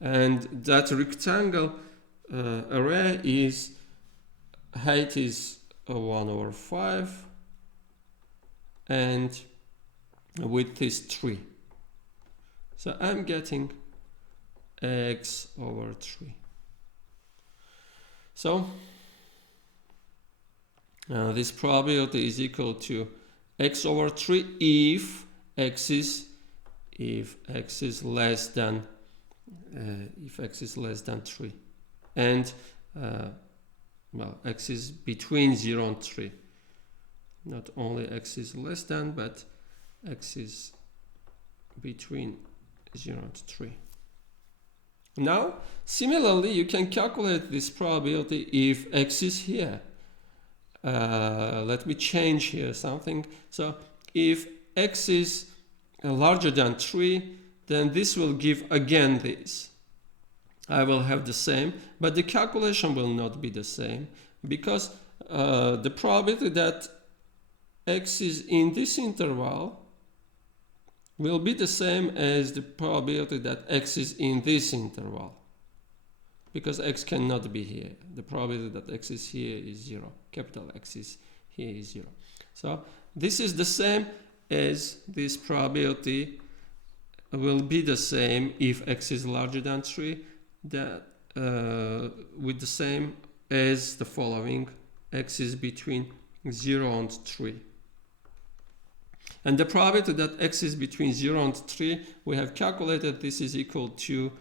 And that rectangle area is, height is 1 over 5 and width is 3. So I'm getting x over 3. So this probability is equal to x over 3 if x is less than 3, and well, x is between 0 and 3. Not only x is less than, but x is between 0 and 3. Now, similarly, you can calculate this probability if x is here. Let me change here something. So if x is larger than 3, then this will give again this. I will have the same, but the calculation will not be the same because the probability that x is in this interval will be the same as the probability that x is in this interval, because x cannot be here. The probability that x is here is 0. Capital X is here is 0. So this is the same as this probability will be the same if x is larger than 3, that with the same as the following: x is between 0 and 3. And the probability that x is between 0 and 3, we have calculated this is equal to,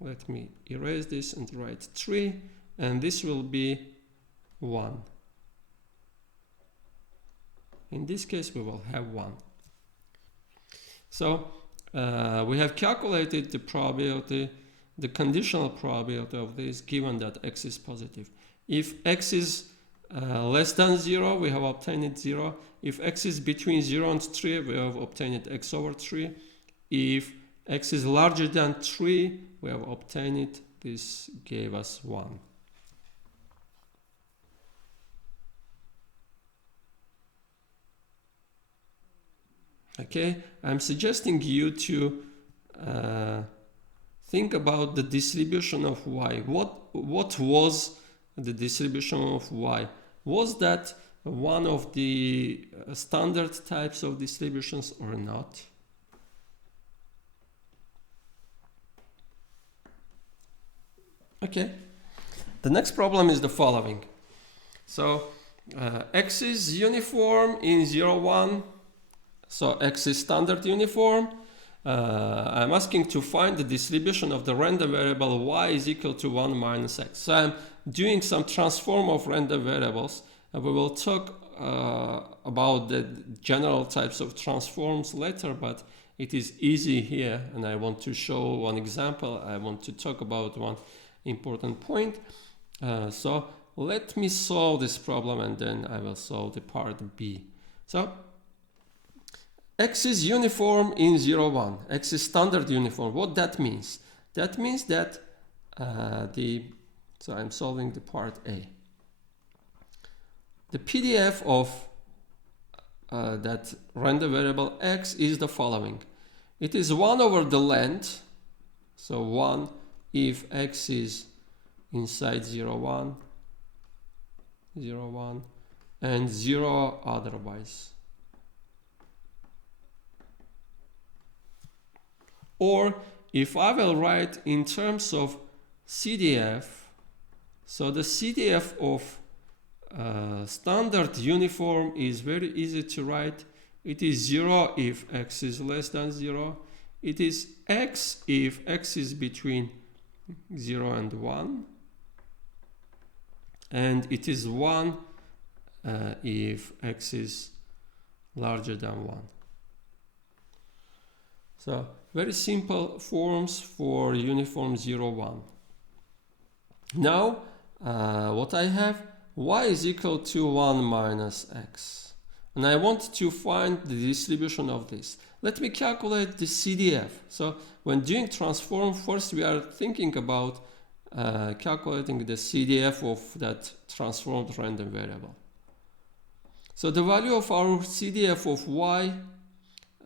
let me erase this and write 3, and this will be 1. In this case, we will have 1. So we have calculated the probability, the conditional probability of this, given that x is positive. If x is less than 0, we have obtained 0. If x is between 0 and 3, we have obtained x over 3. If x is larger than 3, we have obtained it. This gave us 1. Okay, I'm suggesting you to think about the distribution of y. What was the distribution of y? Was that one of the standard types of distributions or not? Okay, the next problem is the following. So x is uniform in 0, 1. So x is standard uniform. I'm asking to find the distribution of the random variable y is equal to 1 minus x. So I'm doing some transform of random variables, and we will talk about the general types of transforms later, but it is easy here, and I want to show one example. I want to talk about one important point. So let me solve this problem, and then I will solve the part B. So x is uniform in 0, 1. X is standard uniform. What that means? That means that so I'm solving the part A. The PDF of that random variable x is the following. It is 1 over the length. So 1 if x is inside 0, 1, 0, 1, and 0 otherwise. Or if I will write in terms of CDF, so the CDF of standard uniform is very easy to write. It is 0 if x is less than 0. It is x if x is between 0 and 1. And it is 1 if x is larger than 1. So very simple forms for uniform 0, 1. Now, what I have, y is equal to 1 minus x. And I want to find the distribution of this. Let me calculate the CDF. So when doing transform, first we are thinking about calculating the CDF of that transformed random variable. So the value of our CDF of y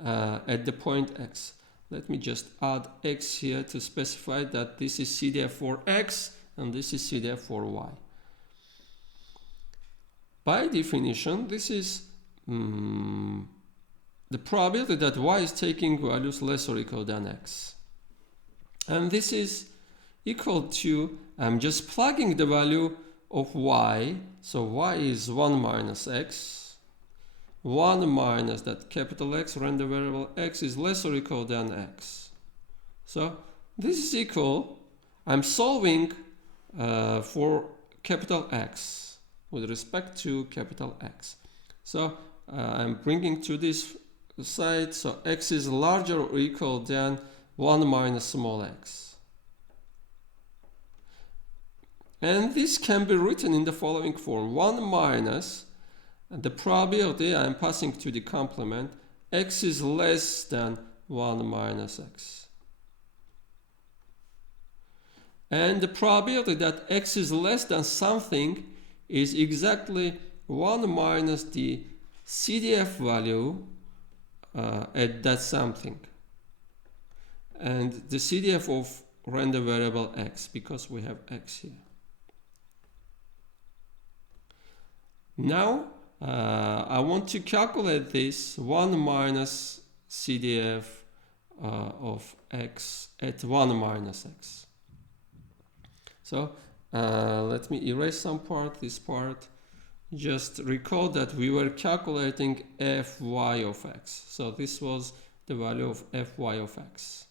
at the point x. Let me just add x here to specify that this is CDF for x and this is CDF for y. By definition, this is the probability that y is taking values less or equal than x. And this is equal to, I'm just plugging the value of y. So y is 1 minus x. 1 minus that capital X, random variable x is less or equal than x. So this is equal, I'm solving for capital X with respect to capital X. So I'm bringing to this side, so x is larger or equal than 1 minus small x. And this can be written in the following form: 1 minus the probability I'm passing to the complement, x is less than 1 minus x. And the probability that x is less than something is exactly 1 minus the CDF value at that something. And the CDF of random variable x, because we have x here. Now I want to calculate this 1 minus CDF of x at 1 minus x. So let me erase some part, this part. Just recall that we were calculating fy of x. So this was the value of fy of x.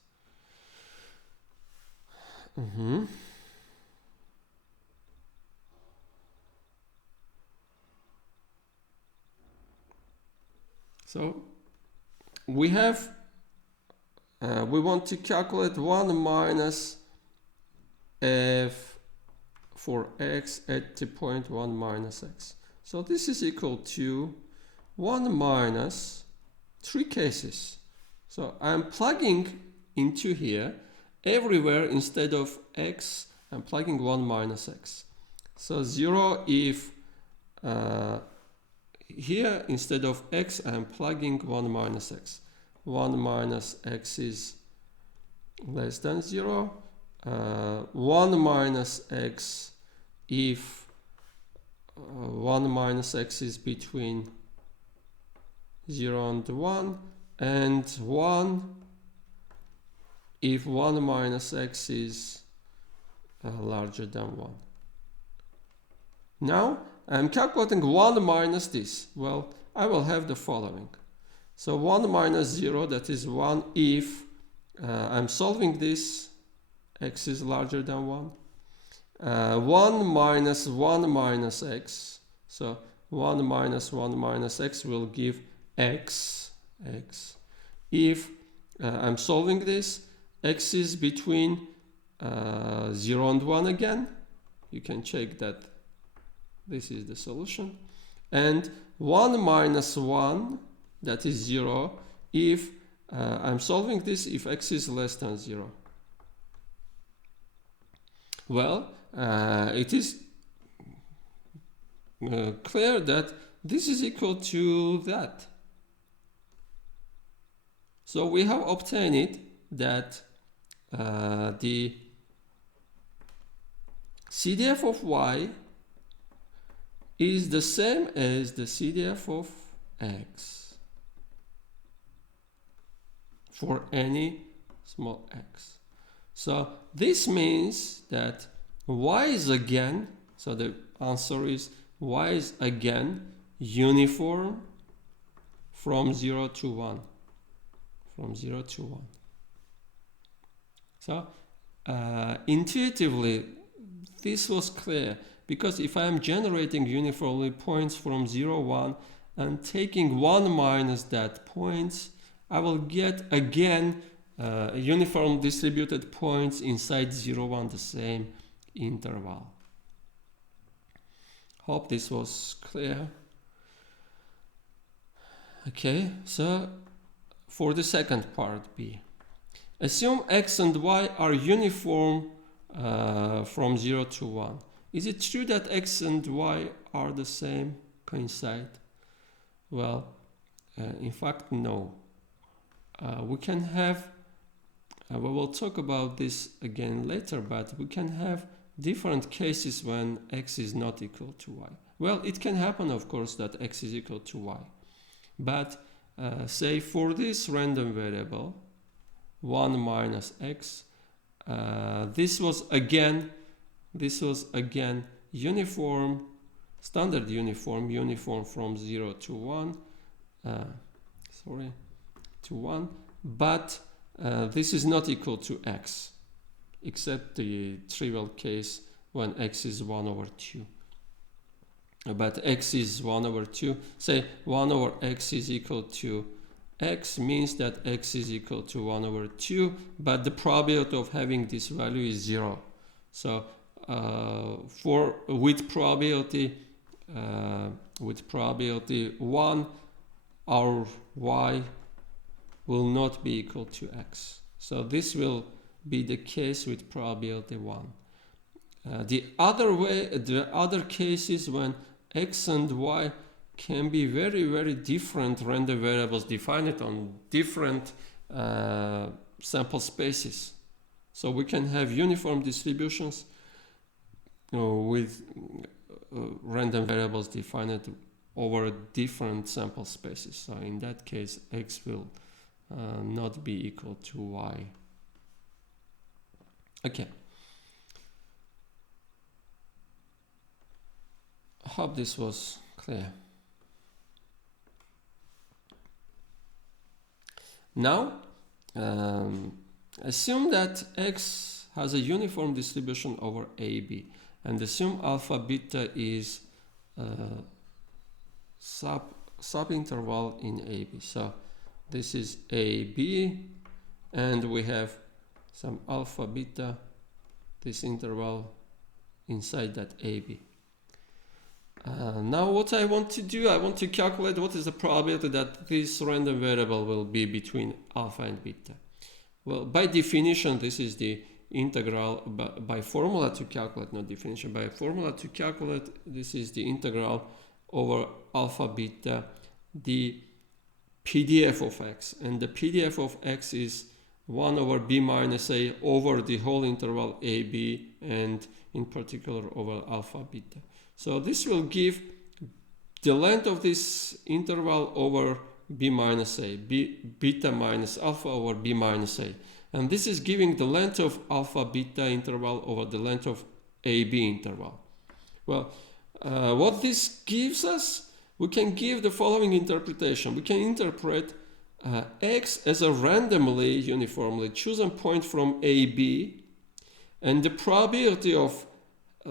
So we have, we want to calculate 1 minus f for x at the point 1 minus x. So this is equal to 1 minus 3 cases. So I'm plugging into here, everywhere instead of x, I'm plugging 1 minus x. So 0 if here instead of x, I'm plugging 1 minus x. 1 minus x is less than 0. 1 minus x if 1 minus x is between 0 and 1, and 1 if 1 minus x is larger than 1. Now I'm calculating 1 minus this. Well, I will have the following. So 1 minus 0, that is 1 if I'm solving this, x is larger than 1. 1 minus 1 minus x. So 1 minus 1 minus x will give x. If I'm solving this, x is between 0 and 1 again. You can check that this is the solution. And 1 minus 1, that is 0, if I'm solving this, if x is less than 0. Well, it is clear that this is equal to that. So we have obtained that the CDF of y is the same as the CDF of x for any small x. So this means that y is again, so the answer is y is again uniform from 0 to 1. From 0 to 1. So intuitively this was clear, because if I am generating uniformly points from 0, 1 and taking 1 minus that points, I will get again uniform distributed points inside 0, 1, the same interval. Hope this was clear. Okay, so for the second part B, assume x and y are uniform from 0 to 1. Is it true that x and y are the same, coincide? Well, in fact, no. We can have, we will talk about this again later, but we can have different cases when x is not equal to y. Well, it can happen, of course, that x is equal to y. But say for this random variable, 1 minus x, this was again uniform, standard uniform from 0 to 1, to 1, but this is not equal to x, except the trivial case when x is 1 over 2. But x is 1 over 2, say 1 over x is equal to x means that x is equal to 1 over 2, but the probability of having this value is 0. So with probability 1, our y will not be equal to x. So this will be the case with probability 1. The other case is when x and y can be very, very different random variables defined on different sample spaces. So we can have uniform distributions with random variables defined over different sample spaces. So in that case, x will not be equal to y. Okay. I hope this was clear. Now, assume that x has a uniform distribution over AB, and assume alpha beta is subinterval in AB. So this is AB, and we have some alpha beta, this interval inside that AB. Now what I want to do, I want to calculate what is the probability that this random variable will be between alpha and beta. Well, by definition, this is the integral by formula to calculate, not definition, by formula to calculate, this is the integral over alpha beta, the PDF of x, and the PDF of x is 1 over b minus a over the whole interval AB, and in particular over alpha beta. So this will give the length of this interval over b minus a, beta minus alpha over b minus a. And this is giving the length of alpha beta interval over the length of AB interval. Well, what this gives us, we can give the following interpretation. We can interpret x as a randomly, uniformly chosen point from AB, and the probability of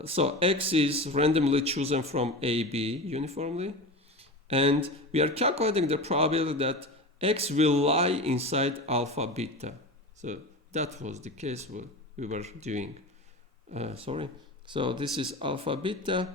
so x is randomly chosen from AB uniformly, and we are calculating the probability that x will lie inside alpha beta. So that was the case we were doing. So this is alpha beta,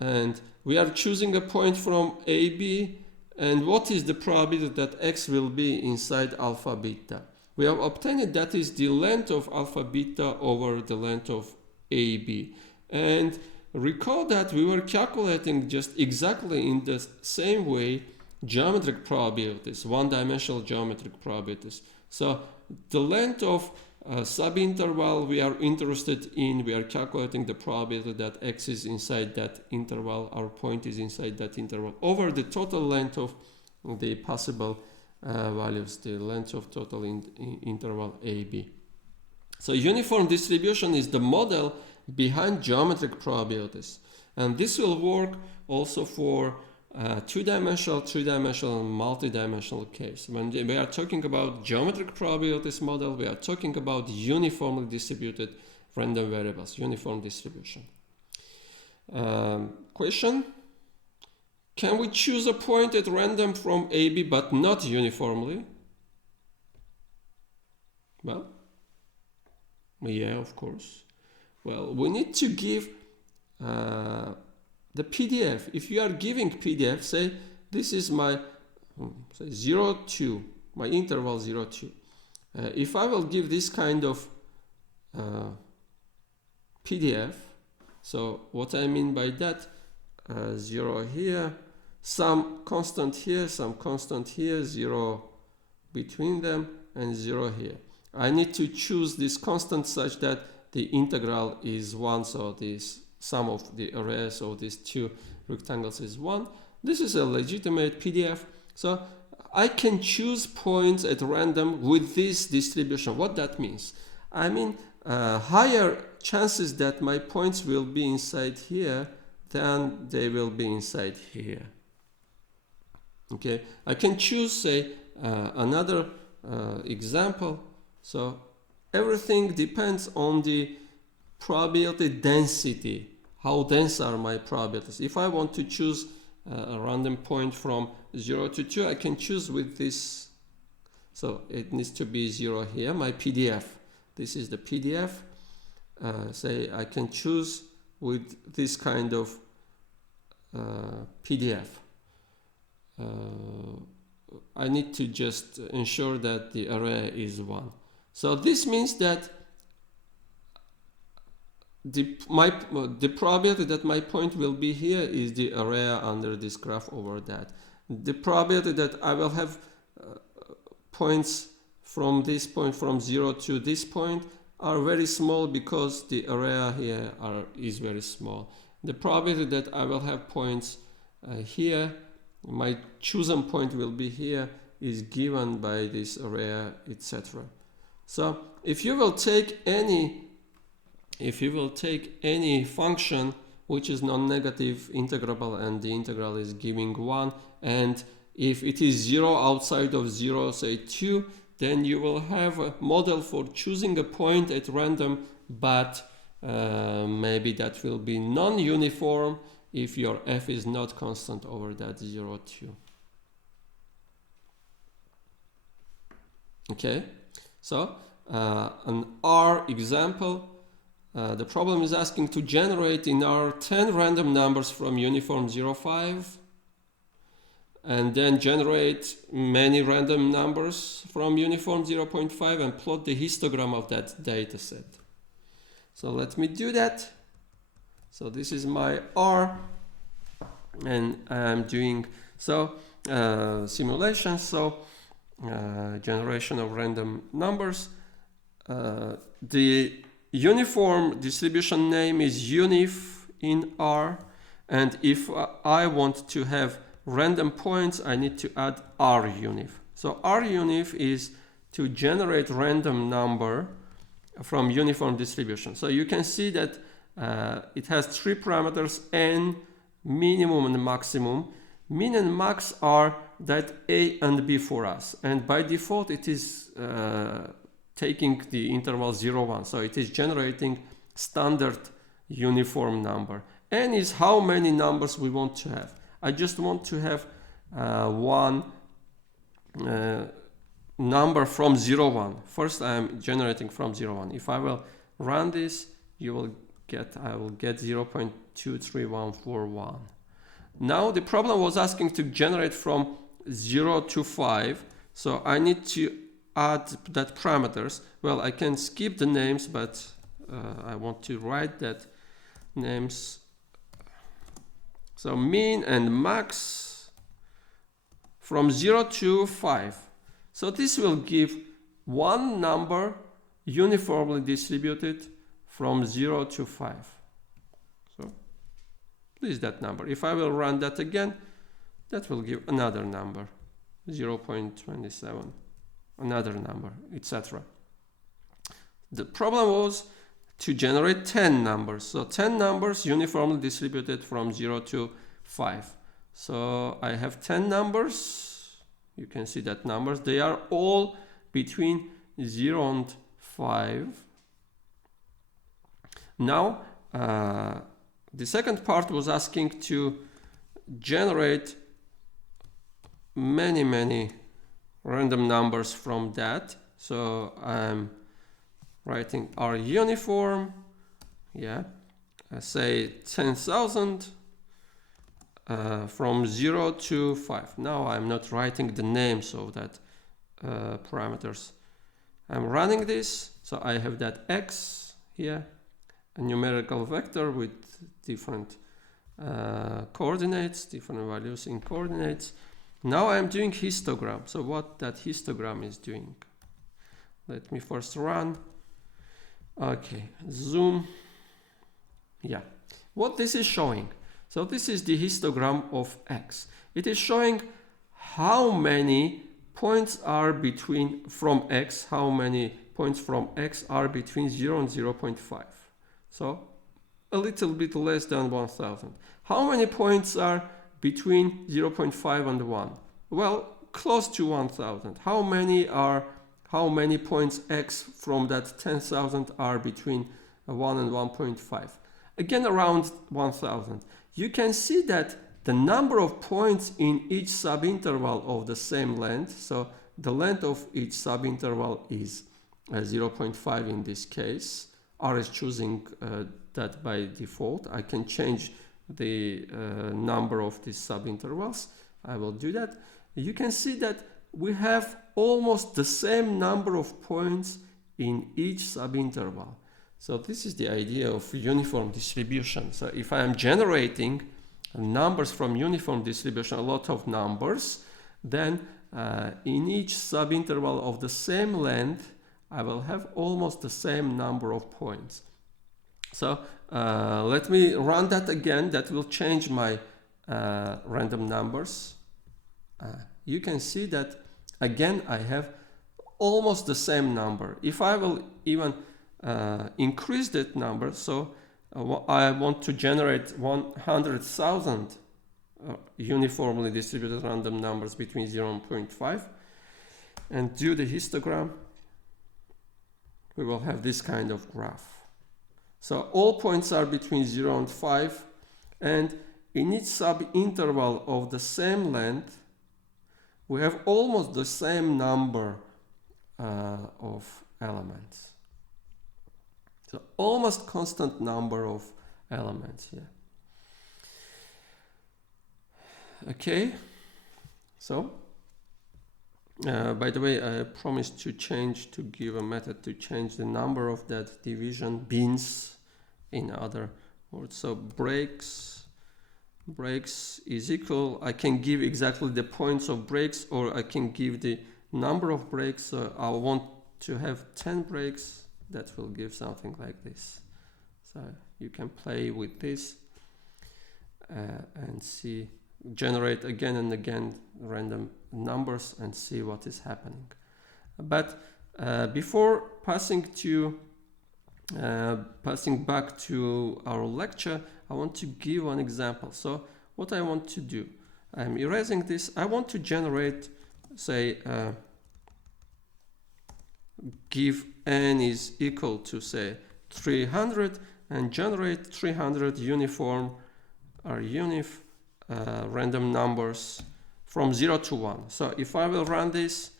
and we are choosing a point from AB, and what is the probability that x will be inside alpha beta? We have obtained that is the length of alpha beta over the length of AB. And recall that we were calculating just exactly in the same way geometric probabilities, one-dimensional geometric probabilities. So the length of subinterval we are interested in, we are calculating the probability that x is inside that interval, our point is inside that interval, over the total length of the possible values, the length of total interval AB. So uniform distribution is the model behind geometric probabilities, and this will work also for two-dimensional, three-dimensional, and multi-dimensional case. When we are talking about geometric probabilities model, we are talking about uniformly distributed random variables, uniform distribution. Question: can we choose a point at random from AB but not uniformly? Well, yeah, of course. Well, we need to give the PDF. If you are giving PDF, say this is my say 0, 2, my interval 0, 2. If I will give this kind of PDF, so what I mean by that, 0 here, some constant here, some constant here, 0 between them, and 0 here. I need to choose this constant such that the integral is 1, so this sum of the areas of these two rectangles is 1. This is a legitimate PDF. So I can choose points at random with this distribution. What that means? I mean higher chances that my points will be inside here than they will be inside here. Okay, I can choose, say, another example. So everything depends on the probability density. How dense are my probabilities? If I want to choose a random point from 0 to 2, I can choose with this. So it needs to be 0 here, my PDF. This is the PDF. Say I can choose with this kind of PDF. I need to just ensure that the array is 1. So this means that the probability that my point will be here is the area under this graph over that. The probability that I will have points from this point from 0 to this point are very small because the area here is very small. The probability that I will have points here, my chosen point will be here, is given by this area, etc. So if you will take any function which is non-negative integrable and the integral is giving 1, and if it is 0 outside of 0, say 2, then you will have a model for choosing a point at random, but maybe that will be non-uniform if your f is not constant over that 0, 2. Okay, so an R example. The problem is asking to generate in R 10 random numbers from uniform 0, 5, and then generate many random numbers from uniform 0.5 and plot the histogram of that data set. So let me do that. So this is my R, and I'm doing simulation, generation of random numbers. The uniform distribution name is unif in R, and if I want to have random points, I need to add RUnif. So RUnif is to generate random number from uniform distribution. So you can see that it has 3 parameters, n, minimum and maximum. Min and max are that A and B for us, and by default it is taking the interval 0, 1. So it is generating standard uniform number. N is how many numbers we want to have. I just want to have one number from 0, 1. First I am generating from 0, 1. If I will run this, I will get 0.23141. Now the problem was asking to generate from 0 to 5. So I need to add that parameters. Well, I can skip the names, but I want to write that names. So min and max from 0 to 5. So this will give one number uniformly distributed from 0 to 5. So this is that number. If I will run that again, that will give another number, 0.27. Another number, etc. The problem was to generate 10 numbers. So 10 numbers uniformly distributed from 0 to 5. So I have 10 numbers. You can see that numbers. They are all between 0 and 5. Now, the second part was asking to generate many random numbers from that. So I'm writing R uniform, I say 10,000 from 0 to 5. Now I'm not writing the names of that parameters. I'm running this, so I have that X here, a numerical vector with different coordinates, different values in coordinates. Now I'm doing histogram. So what that histogram is doing. Let me first run. Okay, zoom. Yeah, what this is showing. So this is the histogram of X. It is showing how many points are from X, how many points from X are between 0 and 0.5. So a little bit less than 1,000. How many points are between 0.5 and 1? Well, close to 1,000. How many points X from that 10,000 are between 1 and 1.5? Again, around 1,000. You can see that the number of points in each subinterval of the same length, so the length of each subinterval is 0.5 in this case. R is choosing that by default. I can change the number of these subintervals. I will do that. You can see that we have almost the same number of points in each subinterval. So this is the idea of uniform distribution. So if I am generating numbers from uniform distribution, a lot of numbers, then in each subinterval of the same length, I will have almost the same number of points. So let me run that again. That will change my random numbers. You can see that again I have almost the same number. If I will even increase that number, so I want to generate 100,000 uniformly distributed random numbers between 0 and 0.5 and do the histogram, we will have this kind of graph. So all points are between 0 and 5, and in each sub-interval of the same length, we have almost the same number of elements. So almost constant number of elements here. Okay, so by the way, I promised to give a method to change the number of that division bins in other words. So breaks is equal, I can give exactly the points of breaks, or I can give the number of breaks. So I want to have 10 breaks, that will give something like this. So you can play with this and see, generate again and again random numbers and see what is happening. But before passing back to our lecture, I want to give an example. So what I want to do, I'm erasing this. I want to generate, say, give n is equal to, say, 300, and generate 300 uniform or random numbers from 0 to 1. So if I will run this,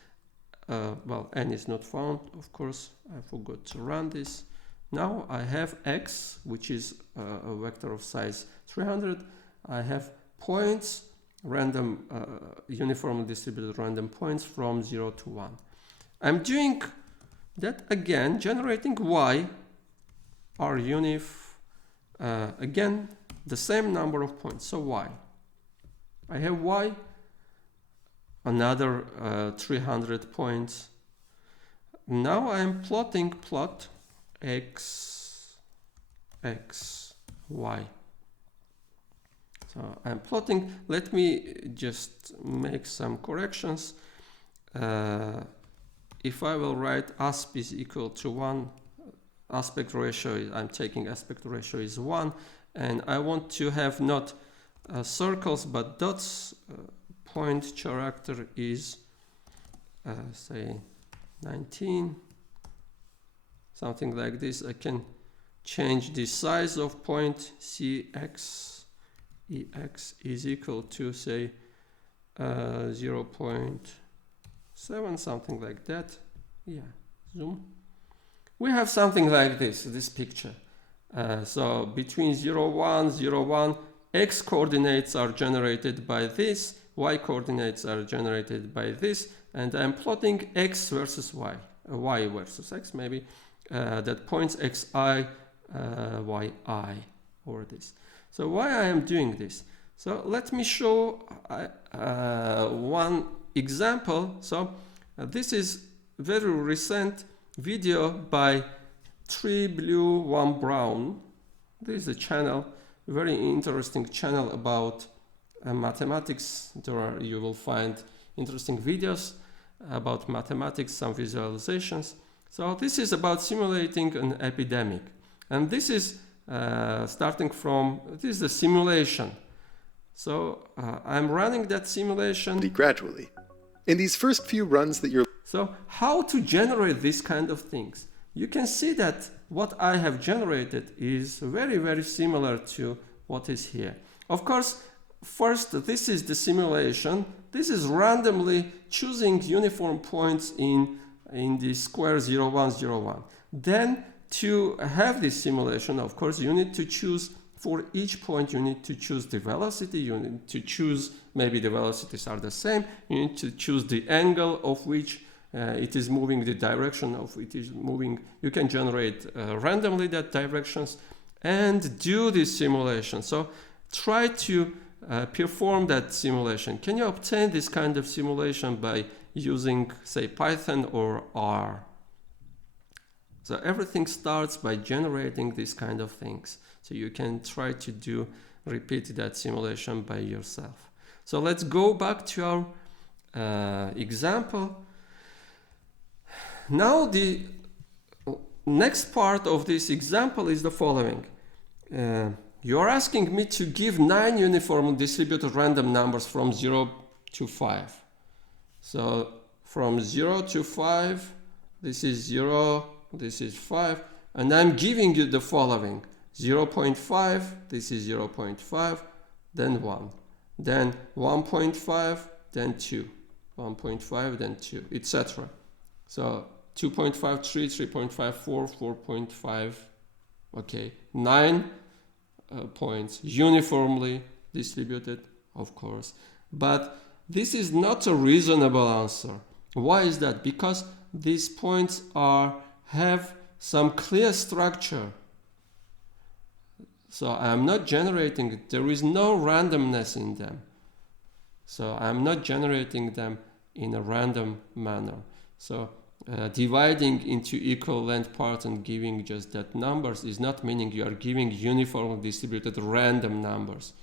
well, n is not found, of course, I forgot to run this. Now I have x, which is a vector of size 300. I have points, random, uniformly distributed random points from 0 to 1. I'm doing that again, generating y, or again, the same number of points. So y. I have y, another 300 points. Now I am plot x, y. So I'm plotting. Let me just make some corrections. If I will write asp is equal to 1, aspect ratio, I'm taking aspect ratio is 1, and I want to have not circles but dots. Point character is say 19, something like this. I can change the size of point. Cx ex is equal to, say, 0.7, something like that. Yeah, zoom. We have something like this picture. So between 0, 1, 0, 1, x coordinates are generated by this, y coordinates are generated by this, and I'm plotting x versus y, y versus x maybe, that points xi, yi over this. So why I am doing this? So let me show one example. So this is very recent video by 3 Blue 1 Brown. This is a channel, very interesting channel about mathematics. You will find interesting videos about mathematics, some visualizations. So this is about simulating an epidemic, and this is starting from, this is the simulation. So I'm running that simulation gradually. In these first few runs that you're... So how to generate these kind of things? You can see that what I have generated is very, very similar to what is here. Of course, first, this is the simulation. This is randomly choosing uniform points in the square 0, 1, 0, 1. Then to have this simulation, of course, you need to choose, for each point, you need to choose the velocity. You need to choose, maybe the velocities are the same. You need to choose the angle of which it is moving, the direction of it is moving. You can generate randomly that directions and do this simulation. So try to perform that simulation. Can you obtain this kind of simulation by using, say, Python or R? So everything starts by generating these kind of things. So you can try to repeat that simulation by yourself. So let's go back to our example. Now the next part of this example is the following. You are asking me to give 9 uniformly distributed random numbers from 0 to 5. So from 0 to 5, this is 0, this is 5, and I'm giving you the following. 0.5, this is 0.5, then 1, then 1.5, then 2, 1.5, then 2, etc. So 2.5, 3, 3.5, 4, 4.5, okay, 9 points, uniformly distributed, of course. But this is not a reasonable answer. Why is that? Because these points have some clear structure. So I'm not generating it. There is no randomness in them. So I'm not generating them in a random manner. So dividing into equal length parts and giving just that numbers is not meaning you are giving uniformly distributed random numbers.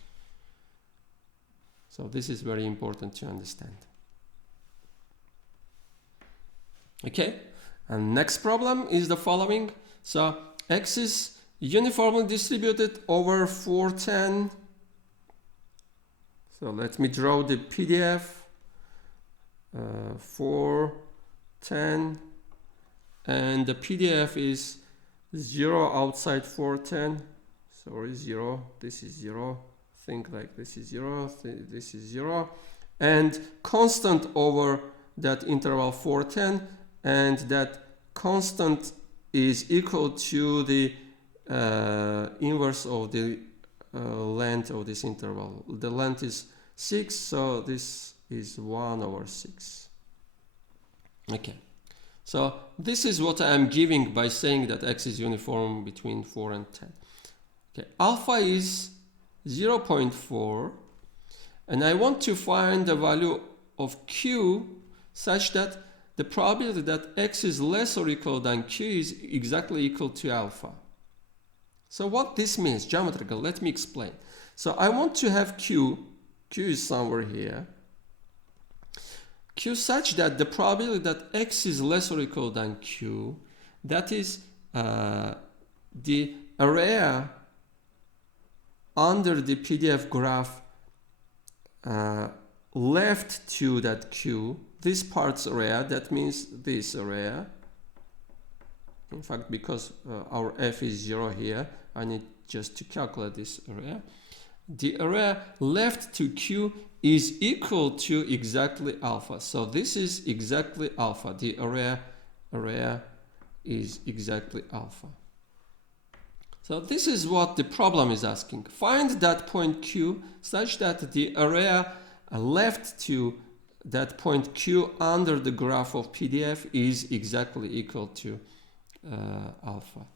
So this is very important to understand. Okay, and next problem is the following. So x is uniformly distributed over 410. So let me draw the PDF. 410, and the PDF is 0 outside 410. Sorry, 0. This is 0. Think like this is 0. This is 0, and constant over that interval 410, and that constant is equal to the inverse of the length of this interval. The length is 6, so this is 1 over 6. Okay, so this is what I am giving by saying that x is uniform between 4 and 10. Okay, alpha is 0.4, and I want to find the value of q such that the probability that x is less or equal than q is exactly equal to alpha. So what this means, geometrical, let me explain. So I want to have q is somewhere here, q such that the probability that x is less or equal than q, that is the area under the PDF graph left to that q, this part's area, that means this area. In fact, because our f is 0 here, I need just to calculate this area. The area left to q is equal to exactly alpha. So this is exactly alpha. The area is exactly alpha. So this is what the problem is asking. Find that point q such that the area left to that point q under the graph of PDF is exactly equal to alpha.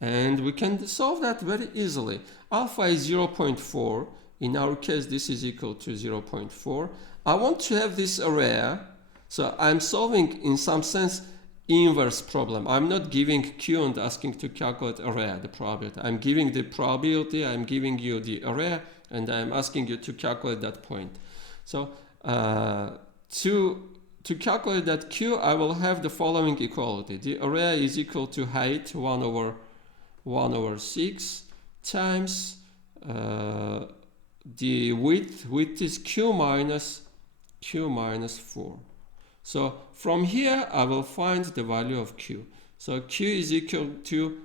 And we can solve that very easily. Alpha is 0.4. In our case, this is equal to 0.4. I want to have this area. So I'm solving, in some sense, inverse problem. I'm not giving q and asking to calculate area, the probability. I'm giving the probability, I'm giving you the area, and I'm asking you to calculate that point. So to calculate that q, I will have the following equality. The area is equal to height 1 over 6 times the width is q minus 4. So from here I will find the value of q. So q is equal to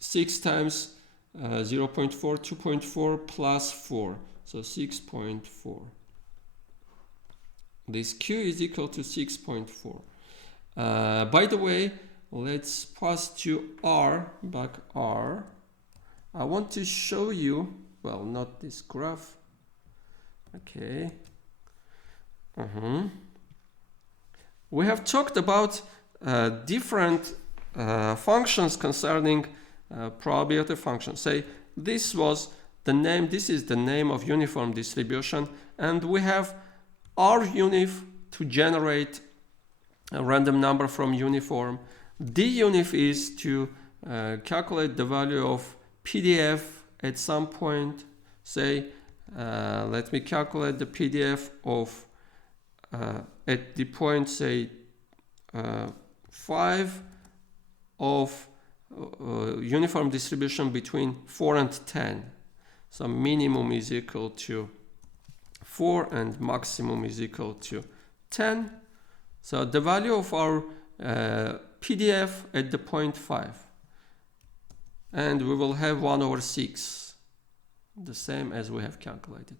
6 times 0.4, 2.4 plus 4, so 6.4. This q is equal to 6.4. By the way, let's pass to R, back R. I want to show you, well, not this graph. Okay. We have talked about different functions concerning probability functions. Say this was the name, this is the name of uniform distribution, and we have R unif to generate a random number from uniform. D-unif is to calculate the value of PDF at some point. Say, let me calculate the PDF of at the point, say, 5 of uniform distribution between 4 and 10. So minimum is equal to 4 and maximum is equal to 10. So the value of our PDF at the point 5. And we will have 1/6, the same as we have calculated.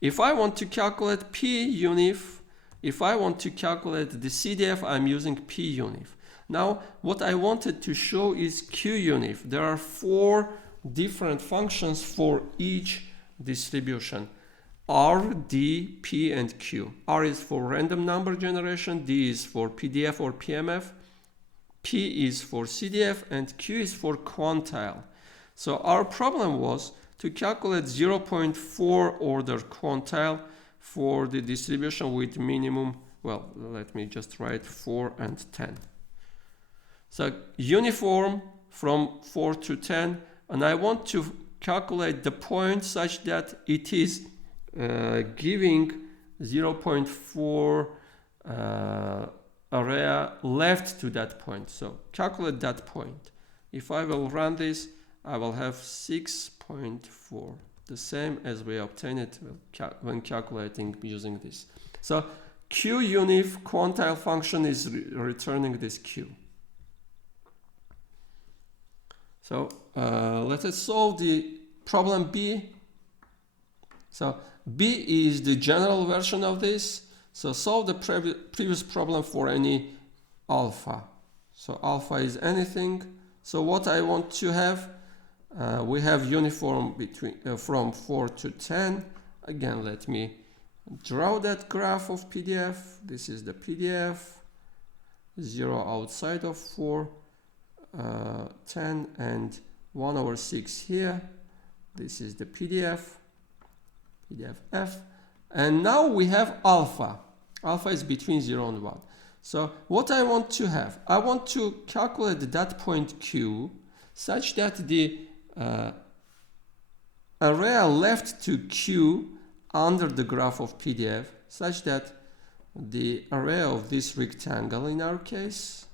If I want to calculate P-unif, if I want to calculate the CDF, I'm using P-unif. Now, what I wanted to show is Q-unif. There are 4 different functions for each distribution: R, D, P, and Q. R is for random number generation, D is for PDF or PMF, P is for CDF, and Q is for quantile. So our problem was to calculate 0.4 order quantile for the distribution with minimum, well, let me just write 4 and 10. So uniform from 4 to 10, and I want to calculate the point such that it is giving 0.4 area left to that point. So calculate that point. If I will run this, I will have 6.4, the same as we obtained it when calculating using this. So Q-unif quantile function is returning this Q. So let us solve the problem B. So B is the general version of this. So solve the previous problem for any alpha. So alpha is anything. So what I want to have, we have uniform between from 4 to 10. Again, let me draw that graph of PDF. This is the PDF. 0 outside of 4, 10, and 1/6 here. This is the PDF F. And now we have alpha. Alpha is between 0 and 1. So what I want to have, I want to calculate that point Q such that the area left to Q under the graph of PDF, such that the area of this rectangle in our case,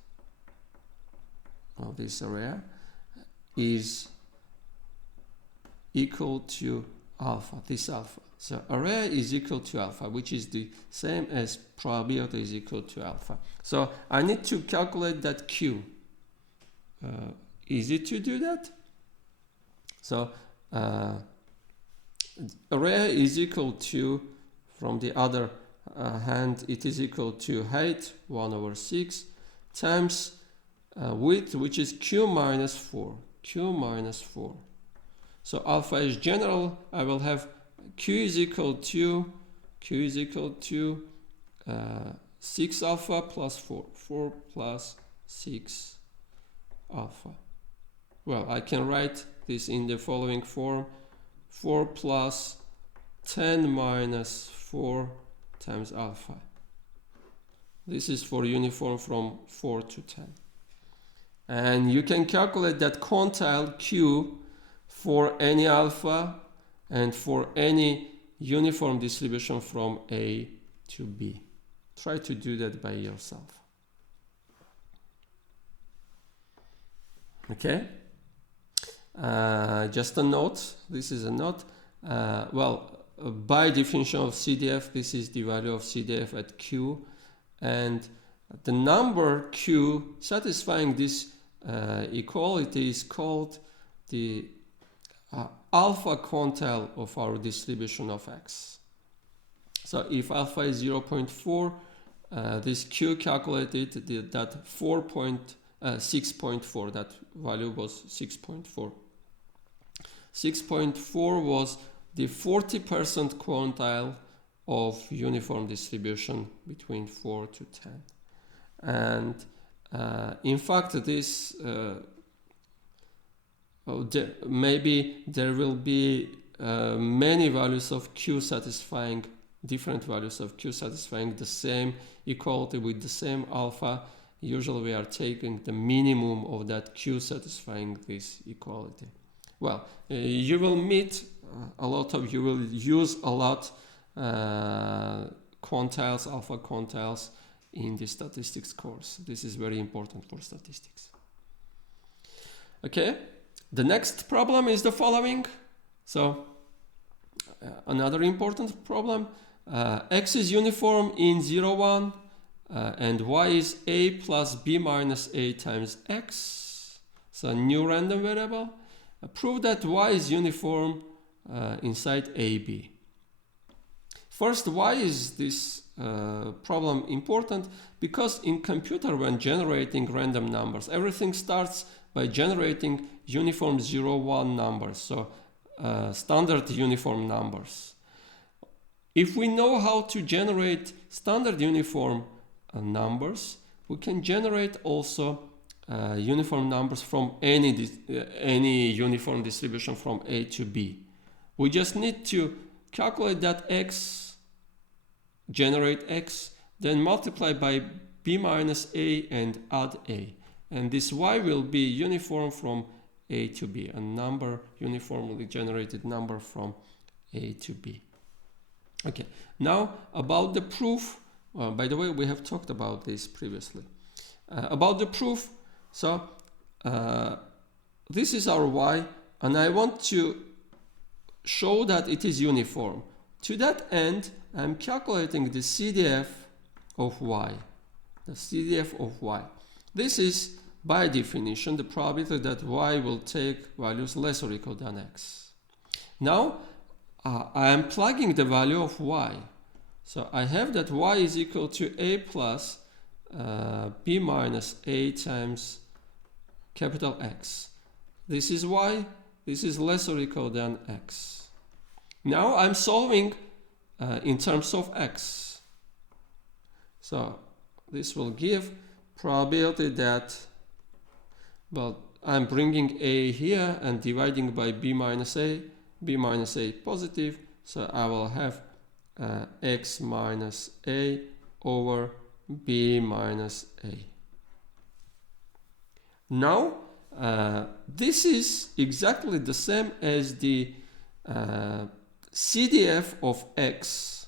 of this area, is equal to alpha, this alpha. So area is equal to alpha, which is the same as probability is equal to alpha. So I need to calculate that Q. Easy to do that. So area is equal to, from the other hand, it is equal to height 1/6 times width, which is Q minus 4. Q minus 4. So alpha is general. I will have Q is equal to 6 alpha plus 4. 4 plus 6 alpha. Well, I can write this in the following form: 4 plus 10 minus 4 times alpha. This is for uniform from 4 to 10. And you can calculate that quantile Q for any alpha and for any uniform distribution from A to B. Try to do that by yourself. Okay? Just a note. This is a note. By definition of CDF, this is the value of CDF at Q, and the number Q satisfying this equality is called the alpha quantile of our distribution of X. So if alpha is 0.4, this Q calculated that 6.4, that value was 6.4. 6.4 was the 40% quantile of uniform distribution between 4 to 10. And in fact, this maybe there will be many values of Q satisfying, different values of Q satisfying the same equality with the same alpha usually we are taking the minimum of that Q satisfying this equality. Well, you will meet you will use a lot quantiles, alpha quantiles in the statistics course. This is very important for statistics. Okay, the next problem is the following. So another important problem, x is uniform in 0, 1, and y is a plus b minus a times x. So a new random variable. Prove that y is uniform inside AB. First, why is this problem important? Because in computer, when generating random numbers, everything starts by generating uniform 0, 1 numbers, so standard uniform numbers. If we know how to generate standard uniform numbers, we can generate also uniform numbers from any uniform distribution from A to B. We just need to calculate that x, generate x, then multiply by b minus a and add a. And this y will be uniform from A to B, a number, uniformly generated number from A to B. Okay, now about the proof. By the way, we have talked about this previously. About the proof, so this is our y, and I want to show that it is uniform. To that end, I'm calculating the CDF of y. The CDF of y. This is, by definition, the probability that y will take values less or equal than x. Now, I am plugging the value of y. So I have that y is equal to a plus b minus a times capital X. This is y. This is less or equal than x. Now I'm solving in terms of x. So this will give probability that, well, I'm bringing a here and dividing by b minus a positive, so I will have x minus a over b minus a. Now this is exactly the same as the CDF of x,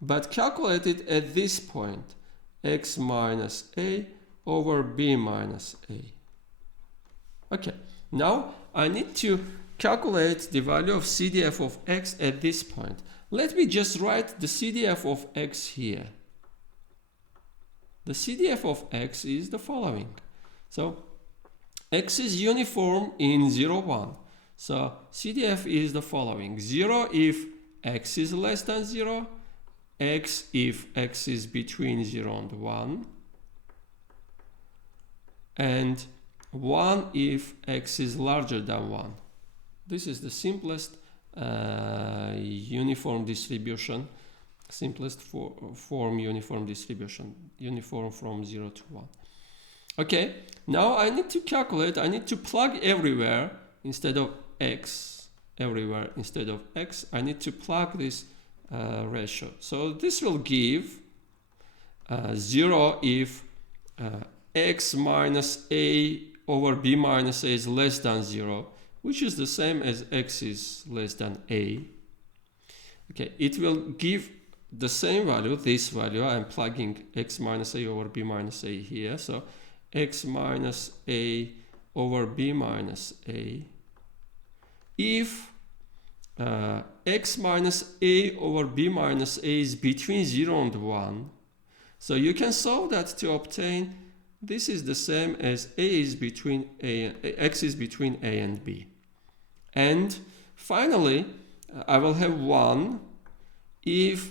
but calculated at this point, x minus a over b minus a. Okay, now I need to calculate the value of CDF of x at this point. Let me just write the CDF of x here. The CDF of x is the following. So x is uniform in 0, 1. So CDF is the following. 0 if x is less than 0, x if x is between 0 and 1, and 1 if x is larger than 1. This is the simplest uniform distribution, simplest form uniform distribution, uniform from 0 to 1. Okay, now I need to calculate, I need to plug everywhere instead of x, everywhere instead of x, I need to plug this ratio. So this will give 0 if x minus a over b minus a is less than 0, which is the same as x is less than a. Okay, it will give the same value, this value. I'm plugging x minus a over b minus a here. So x minus a over b minus a. If x minus a over b minus a is between 0 and 1, so you can solve that to obtain this is the same as x is between a and b. And finally, I will have 1 if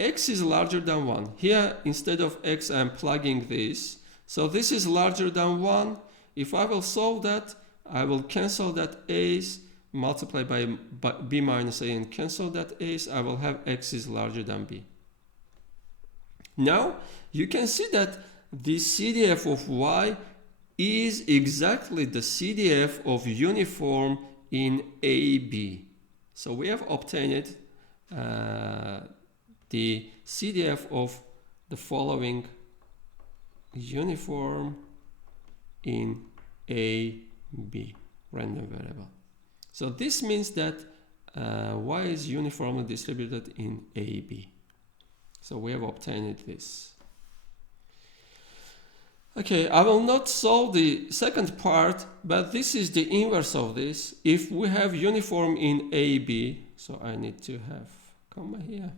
x is larger than 1. Here, instead of x, I'm plugging this. So this is larger than 1. If I will solve that, I will cancel that a's, multiply by b minus a and cancel that a's. I will have x is larger than b. Now, you can see that the CDF of y is exactly the CDF of uniform in AB. So we have obtained the CDF of the following uniform in A, B, random variable. So this means that y is uniformly distributed in A, B. So we have obtained this. Okay, I will not solve the second part, but this is the inverse of this. If we have uniform in A, B, so I need to have comma here.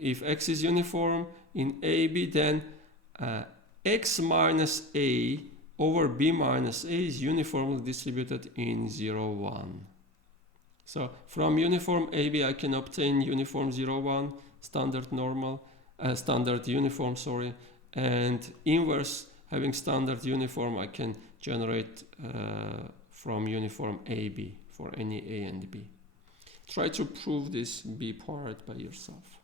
If x is uniform in A, B, then x minus A over B minus A is uniformly distributed in 0, 1. So from uniform AB I can obtain uniform 0, 1, standard uniform, and inverse having standard uniform I can generate from uniform AB for any A and B. Try to prove this B part by yourself.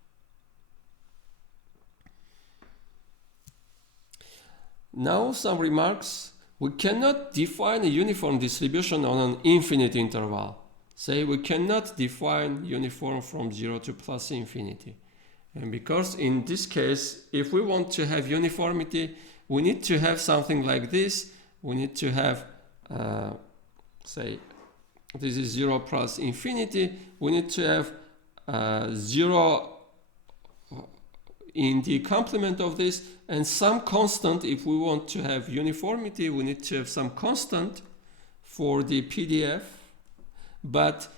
Now some remarks. We cannot define a uniform distribution on an infinite interval. Say we cannot define uniform from 0 to plus infinity. And because in this case, if we want to have uniformity, we need to have something like this. We need to have, say, this is 0 plus infinity. We need to have 0 in the complement of this, and some constant. If we want to have uniformity, we need to have some constant for the PDF, but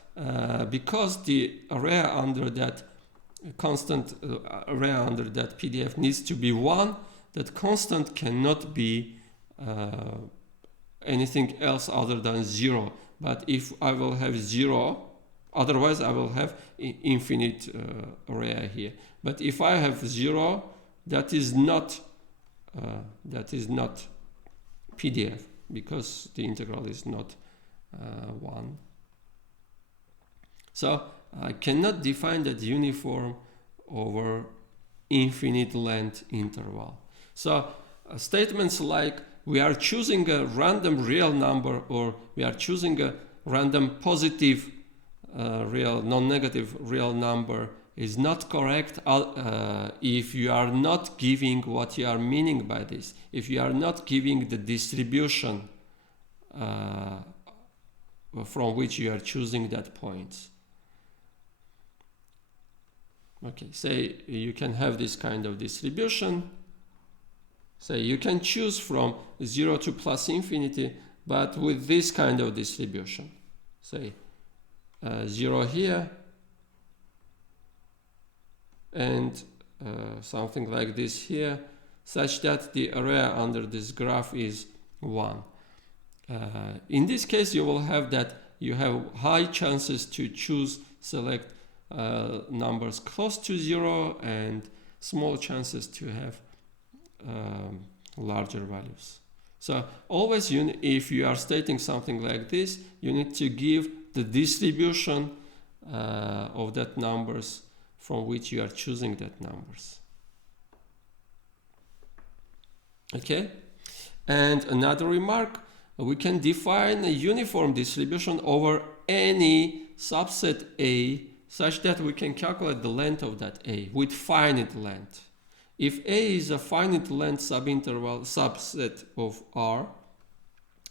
because the area under that constant area under that PDF needs to be 1, that constant cannot be anything else other than 0. But if I will have 0, otherwise I will have infinite area here. But if I have 0, that is not PDF, because the integral is not 1. So I cannot define that uniform over infinite length interval. So statements like we are choosing a random real number, or we are choosing a random positive real, non-negative real number is not correct if you are not giving what you are meaning by this. If you are not giving the distribution from which you are choosing that point. Okay, say you can have this kind of distribution. Say you can choose from 0 to plus infinity, but with this kind of distribution. Say 0 here, and something like this here, such that the area under this graph is 1. In this case, you will have that you have high chances to select numbers close to 0 and small chances to have larger values. So always if you are stating something like this, you need to give the distribution of that numbers from which you are choosing that numbers. Okay, and another remark, we can define a uniform distribution over any subset A such that we can calculate the length of that A with finite length. If A is a finite length subinterval subset of R,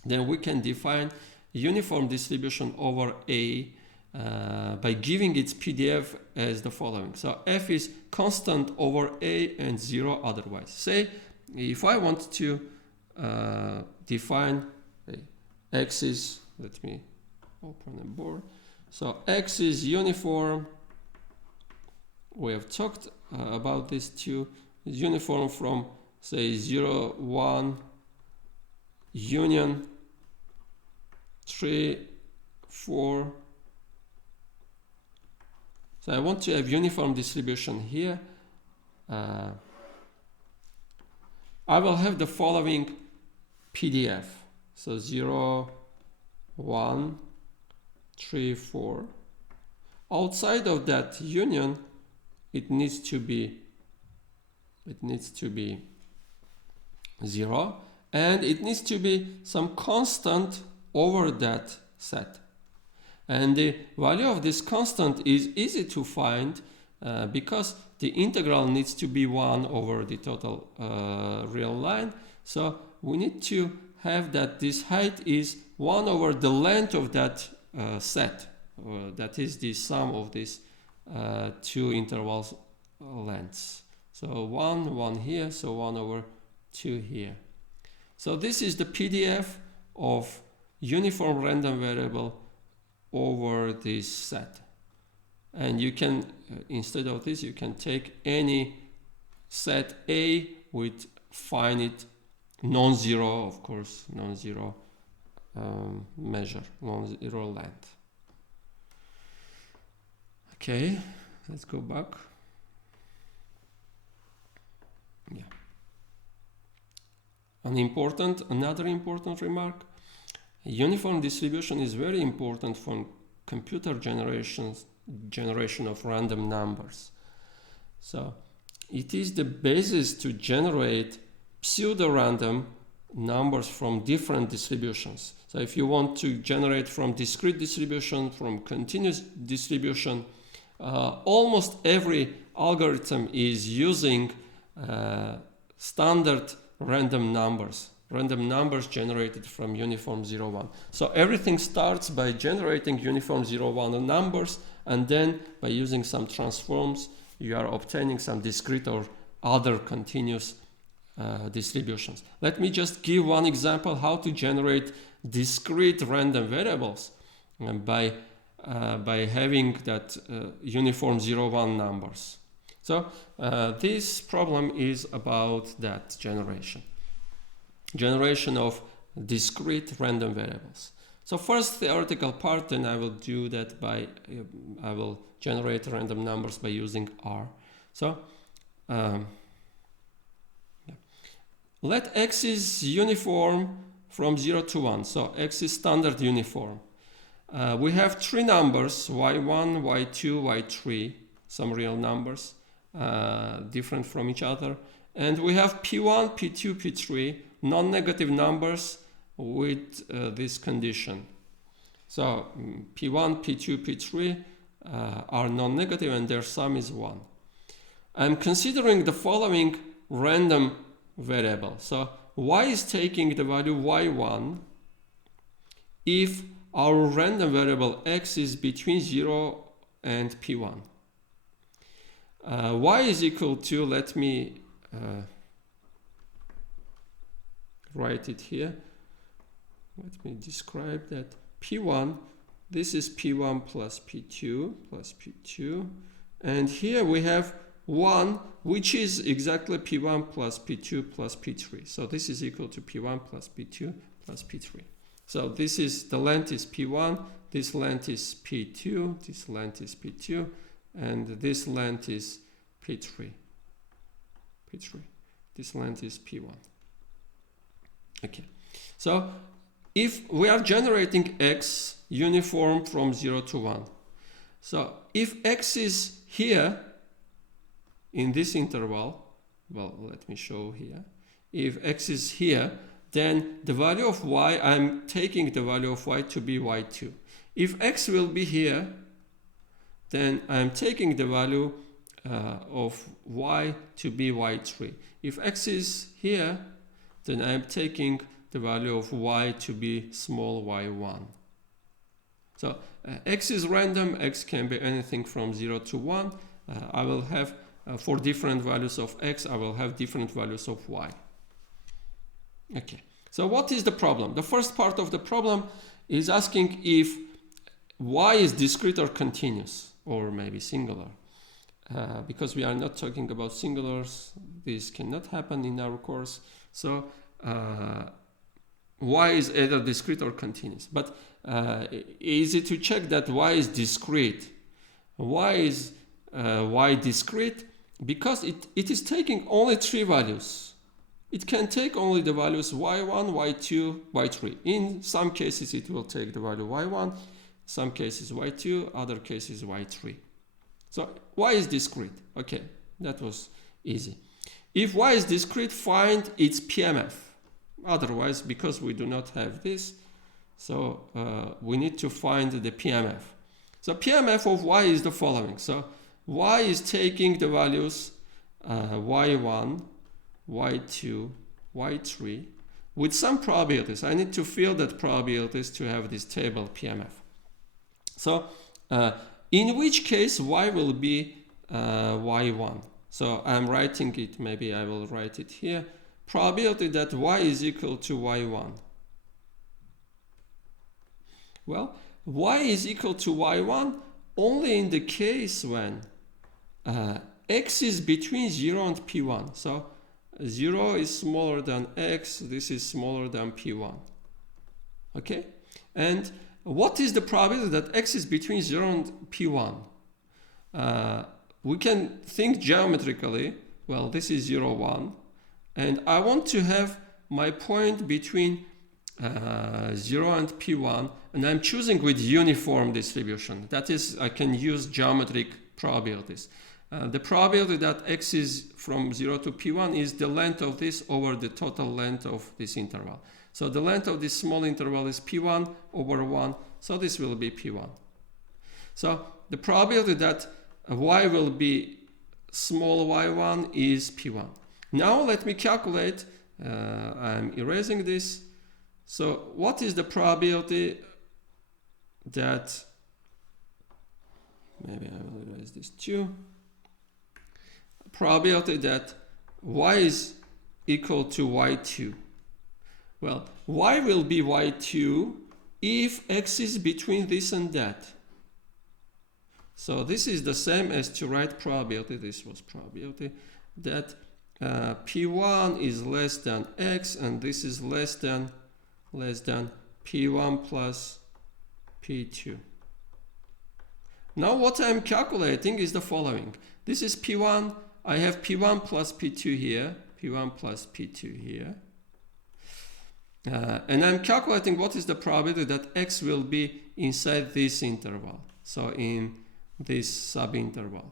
then we can define uniform distribution over A by giving its PDF as the following. So F is constant over A and 0 otherwise. Say if I want to define X is, let me open the board. So X is uniform. We have talked about this too. It's uniform from say 0, 1, union 3, 4. So I want to have uniform distribution here. I will have the following PDF. So 0, 1, 3, 4. Outside of that union, it needs to be 0, and it needs to be some constant over that set. And the value of this constant is easy to find because the integral needs to be 1 over the total real line. So we need to have that this height is 1 over the length of that set. That is the sum of these two intervals lengths. So 1 here, so 1 over 2 here. So this is the PDF of uniform random variable over this set. And you can, instead of this, you can take any set A with finite non-zero, of course, non-zero measure, non-zero length. Okay, let's go back. Yeah. Another important remark, uniform distribution is very important for computer generation of random numbers. So it is the basis to generate pseudo-random numbers from different distributions. So if you want to generate from discrete distribution, from continuous distribution, almost every algorithm is using standard random numbers generated from uniform 0, 1. So everything starts by generating uniform 0, 1 numbers, and then by using some transforms, you are obtaining some discrete or other continuous distributions. Let me just give one example how to generate discrete random variables by having that uniform 0, 1 numbers. So this problem is about that generation of discrete random variables. So first theoretical part, then I will do that by, I will generate random numbers by using R. So let X is uniform from 0 to 1. So X is standard uniform. We have three numbers, Y1, Y2, Y3, some real numbers, different from each other. And we have P1, P2, P3, non-negative numbers with this condition. So P1, P2, P3 are non-negative and their sum is 1. I'm considering the following random variable. So Y is taking the value Y1 if our random variable X is between 0 and P1. Y is equal to, let me write it here. Let me describe that. P1, this is P1 plus P2 plus P2. And here we have 1, which is exactly P1 plus P2 plus P3. So this is equal to P1 plus P2 plus P3. So this is, the length is P1, this length is P2, this length is P2, and this length is P3. This length is P1. Okay, so if we are generating X uniform from 0 to 1, so if X is here in this interval, well, let me show here. If X is here, then the value of Y, I'm taking the value of Y to be Y2. If X will be here, then I'm taking the value of Y to be Y3. If X is here, then I'm taking the value of Y to be small y1. So X is random, X can be anything from 0 to 1. I will have, for different values of X, I will have different values of Y. Okay, so what is the problem? The first part of the problem is asking if Y is discrete or continuous, or maybe singular. Because we are not talking about singulars, this cannot happen in our course. So Y is either discrete or continuous. But easy to check that Y is discrete. Why is Y discrete? Because it is taking only three values. It can take only the values Y1, Y2, Y3. In some cases it will take the value Y1, some cases Y2, other cases Y3. So Y is discrete. Okay, that was easy. If Y is discrete, find its PMF. Otherwise, because we do not have this, so we need to find the PMF. So PMF of Y is the following. So y is taking the values y1, y2, y3 with some probabilities. I need to fill that probabilities to have this table PMF. So in which case y will be y1. So I'm writing it, maybe I will write it here. Probability that y is equal to y1. Well, y is equal to y1 only in the case when x is between 0 and p1. So 0 is smaller than x, this is smaller than p1. Okay? And what is the probability that x is between 0 and p1? We can think geometrically. Well, this is 0, 1. And I want to have my point between 0 and p1. And I'm choosing with uniform distribution. That is, I can use geometric probabilities. The probability that x is from 0 to p1 is the length of this over the total length of this interval. So the length of this small interval is p1 over 1. So this will be p1. So the probability that y will be small y1 is p1. Now let me calculate. I'm erasing this. So what is the probability that, maybe I will erase this too. Probability that y is equal to y2. Well, y will be y2 if x is between this and that. So this is the same as to write probability, this was probability, that p1 is less than x, and this is less than p1 plus p2. Now what I'm calculating is the following. This is p1, I have p1 plus p2 here, p1 plus p2 here. And I'm calculating what is the probability that x will be inside this interval. So in this subinterval.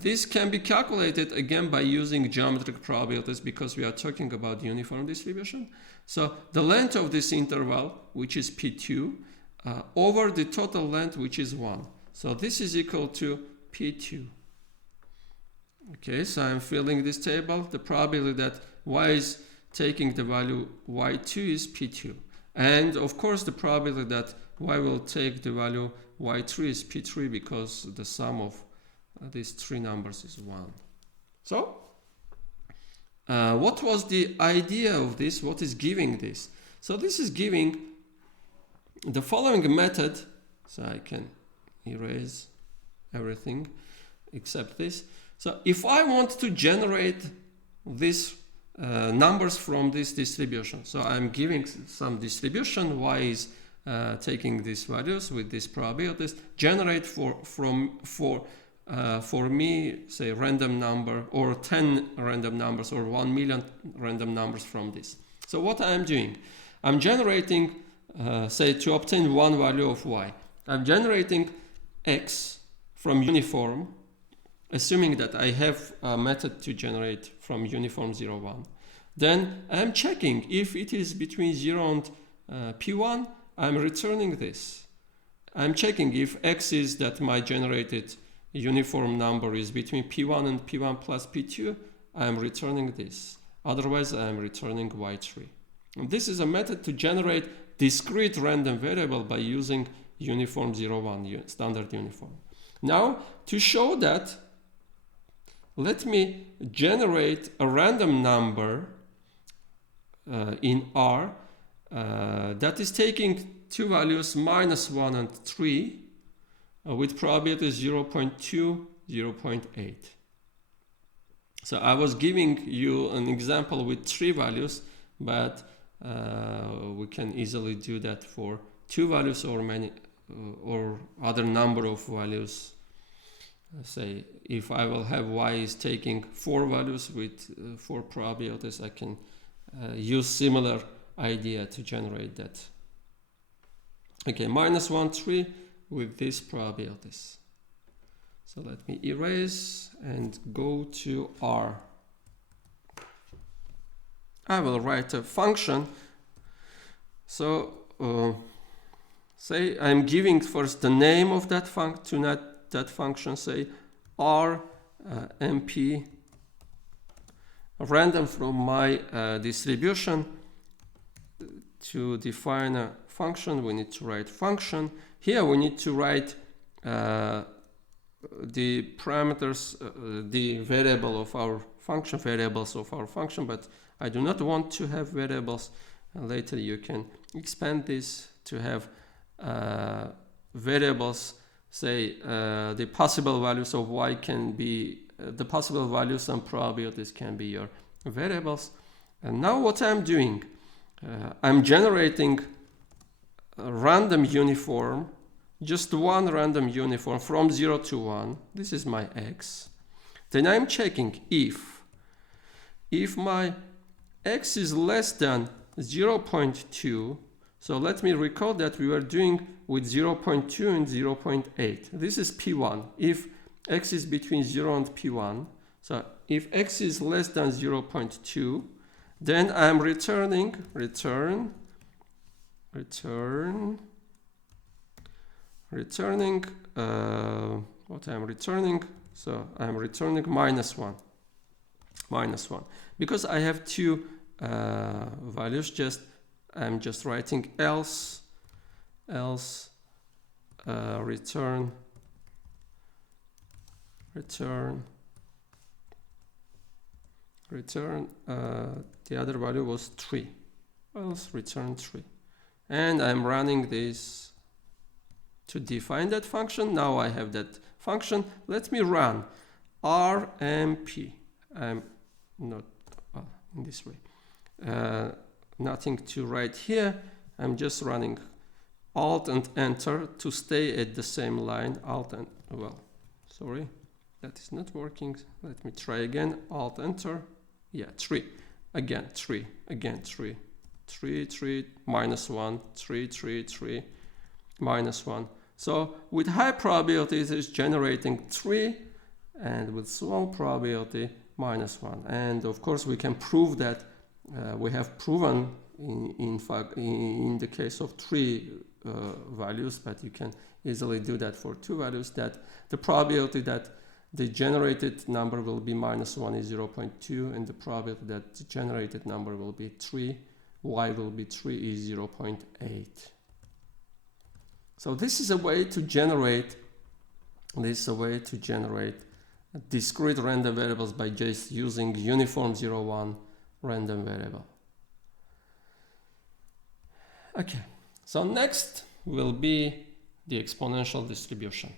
This can be calculated again by using geometric probabilities because we are talking about uniform distribution. So the length of this interval, which is p2, over the total length, which is 1. So this is equal to p2. Okay, so I'm filling this table. The probability that y is taking the value y2 is p2. And of course the probability that y will take the value y3 is p3 because the sum of these three numbers is 1. So what was the idea of this? What is giving this? So this is giving the following method. So I can erase everything except this. So if I want to generate these numbers from this distribution, so I'm giving some distribution, y is taking these values with these probabilities, generate for me, say, random number or 10 random numbers or 1 million random numbers from this. So what I'm doing, I'm generating, say, to obtain one value of y, I'm generating x from uniform, assuming that I have a method to generate from uniform 0, 1. Then I'm checking if it is between 0 and p1, I'm returning this. I'm checking if x is that my generated uniform number is between p1 and p1 plus p2, I'm returning this. Otherwise, I'm returning y3. And this is a method to generate discrete random variable by using uniform 0, 1, standard uniform. Now, to show that, let me generate a random number in R that is taking two values, -1 and 3, with probability 0.2, 0.8. So I was giving you an example with 3 values, but we can easily do that for 2 values or many or other number of values. Say if I will have y is taking 4 values with 4 probabilities, I can use similar idea to generate that. Okay, -1, 3 with these probabilities. So let me erase and go to R. I will write a function. So say I'm giving first the name of that function, that function, say R MP random from my distribution. To define a function, we need to write function. Here we need to write the parameters, the variable of our function, variables of our function, but I do not want to have variables. Later you can expand this to have variables, say the possible values of y can be, the possible values and probabilities can be your variables. And now what I'm doing, I'm generating a random uniform, just one random uniform from 0 to 1. This is my x. Then I'm checking if my x is less than 0.2. So let me recall that we were doing with 0.2 and 0.8. This is P1. If x is between 0 and P1, so if x is less than 0.2, then I'm returning what I'm returning. So I'm returning -1, because I have two values. I'm just writing else return the other value was 3, else return 3, and I'm running this to define that function. Now I have that function. Let me run RMP. I'm not in this way, nothing to write here. I'm just running Alt and Enter to stay at the same line. Alt and, well, sorry, that is not working. Let me try again. Alt Enter. Yeah, 3. Again 3. Again 3. 3, 3, -1. 3, 3, 3, -1. So with high probability it is generating 3, and with small probability -1. And of course we can prove that. We have proven in fact in the case of 3 values, but you can easily do that for 2 values, that the probability that the generated number will be -1 is 0.2, and the probability that the generated number will be 3, y will be 3, is 0.8. So this is a way to generate discrete random variables by just using uniform 0,1 random variable. Okay, so next will be the exponential distribution.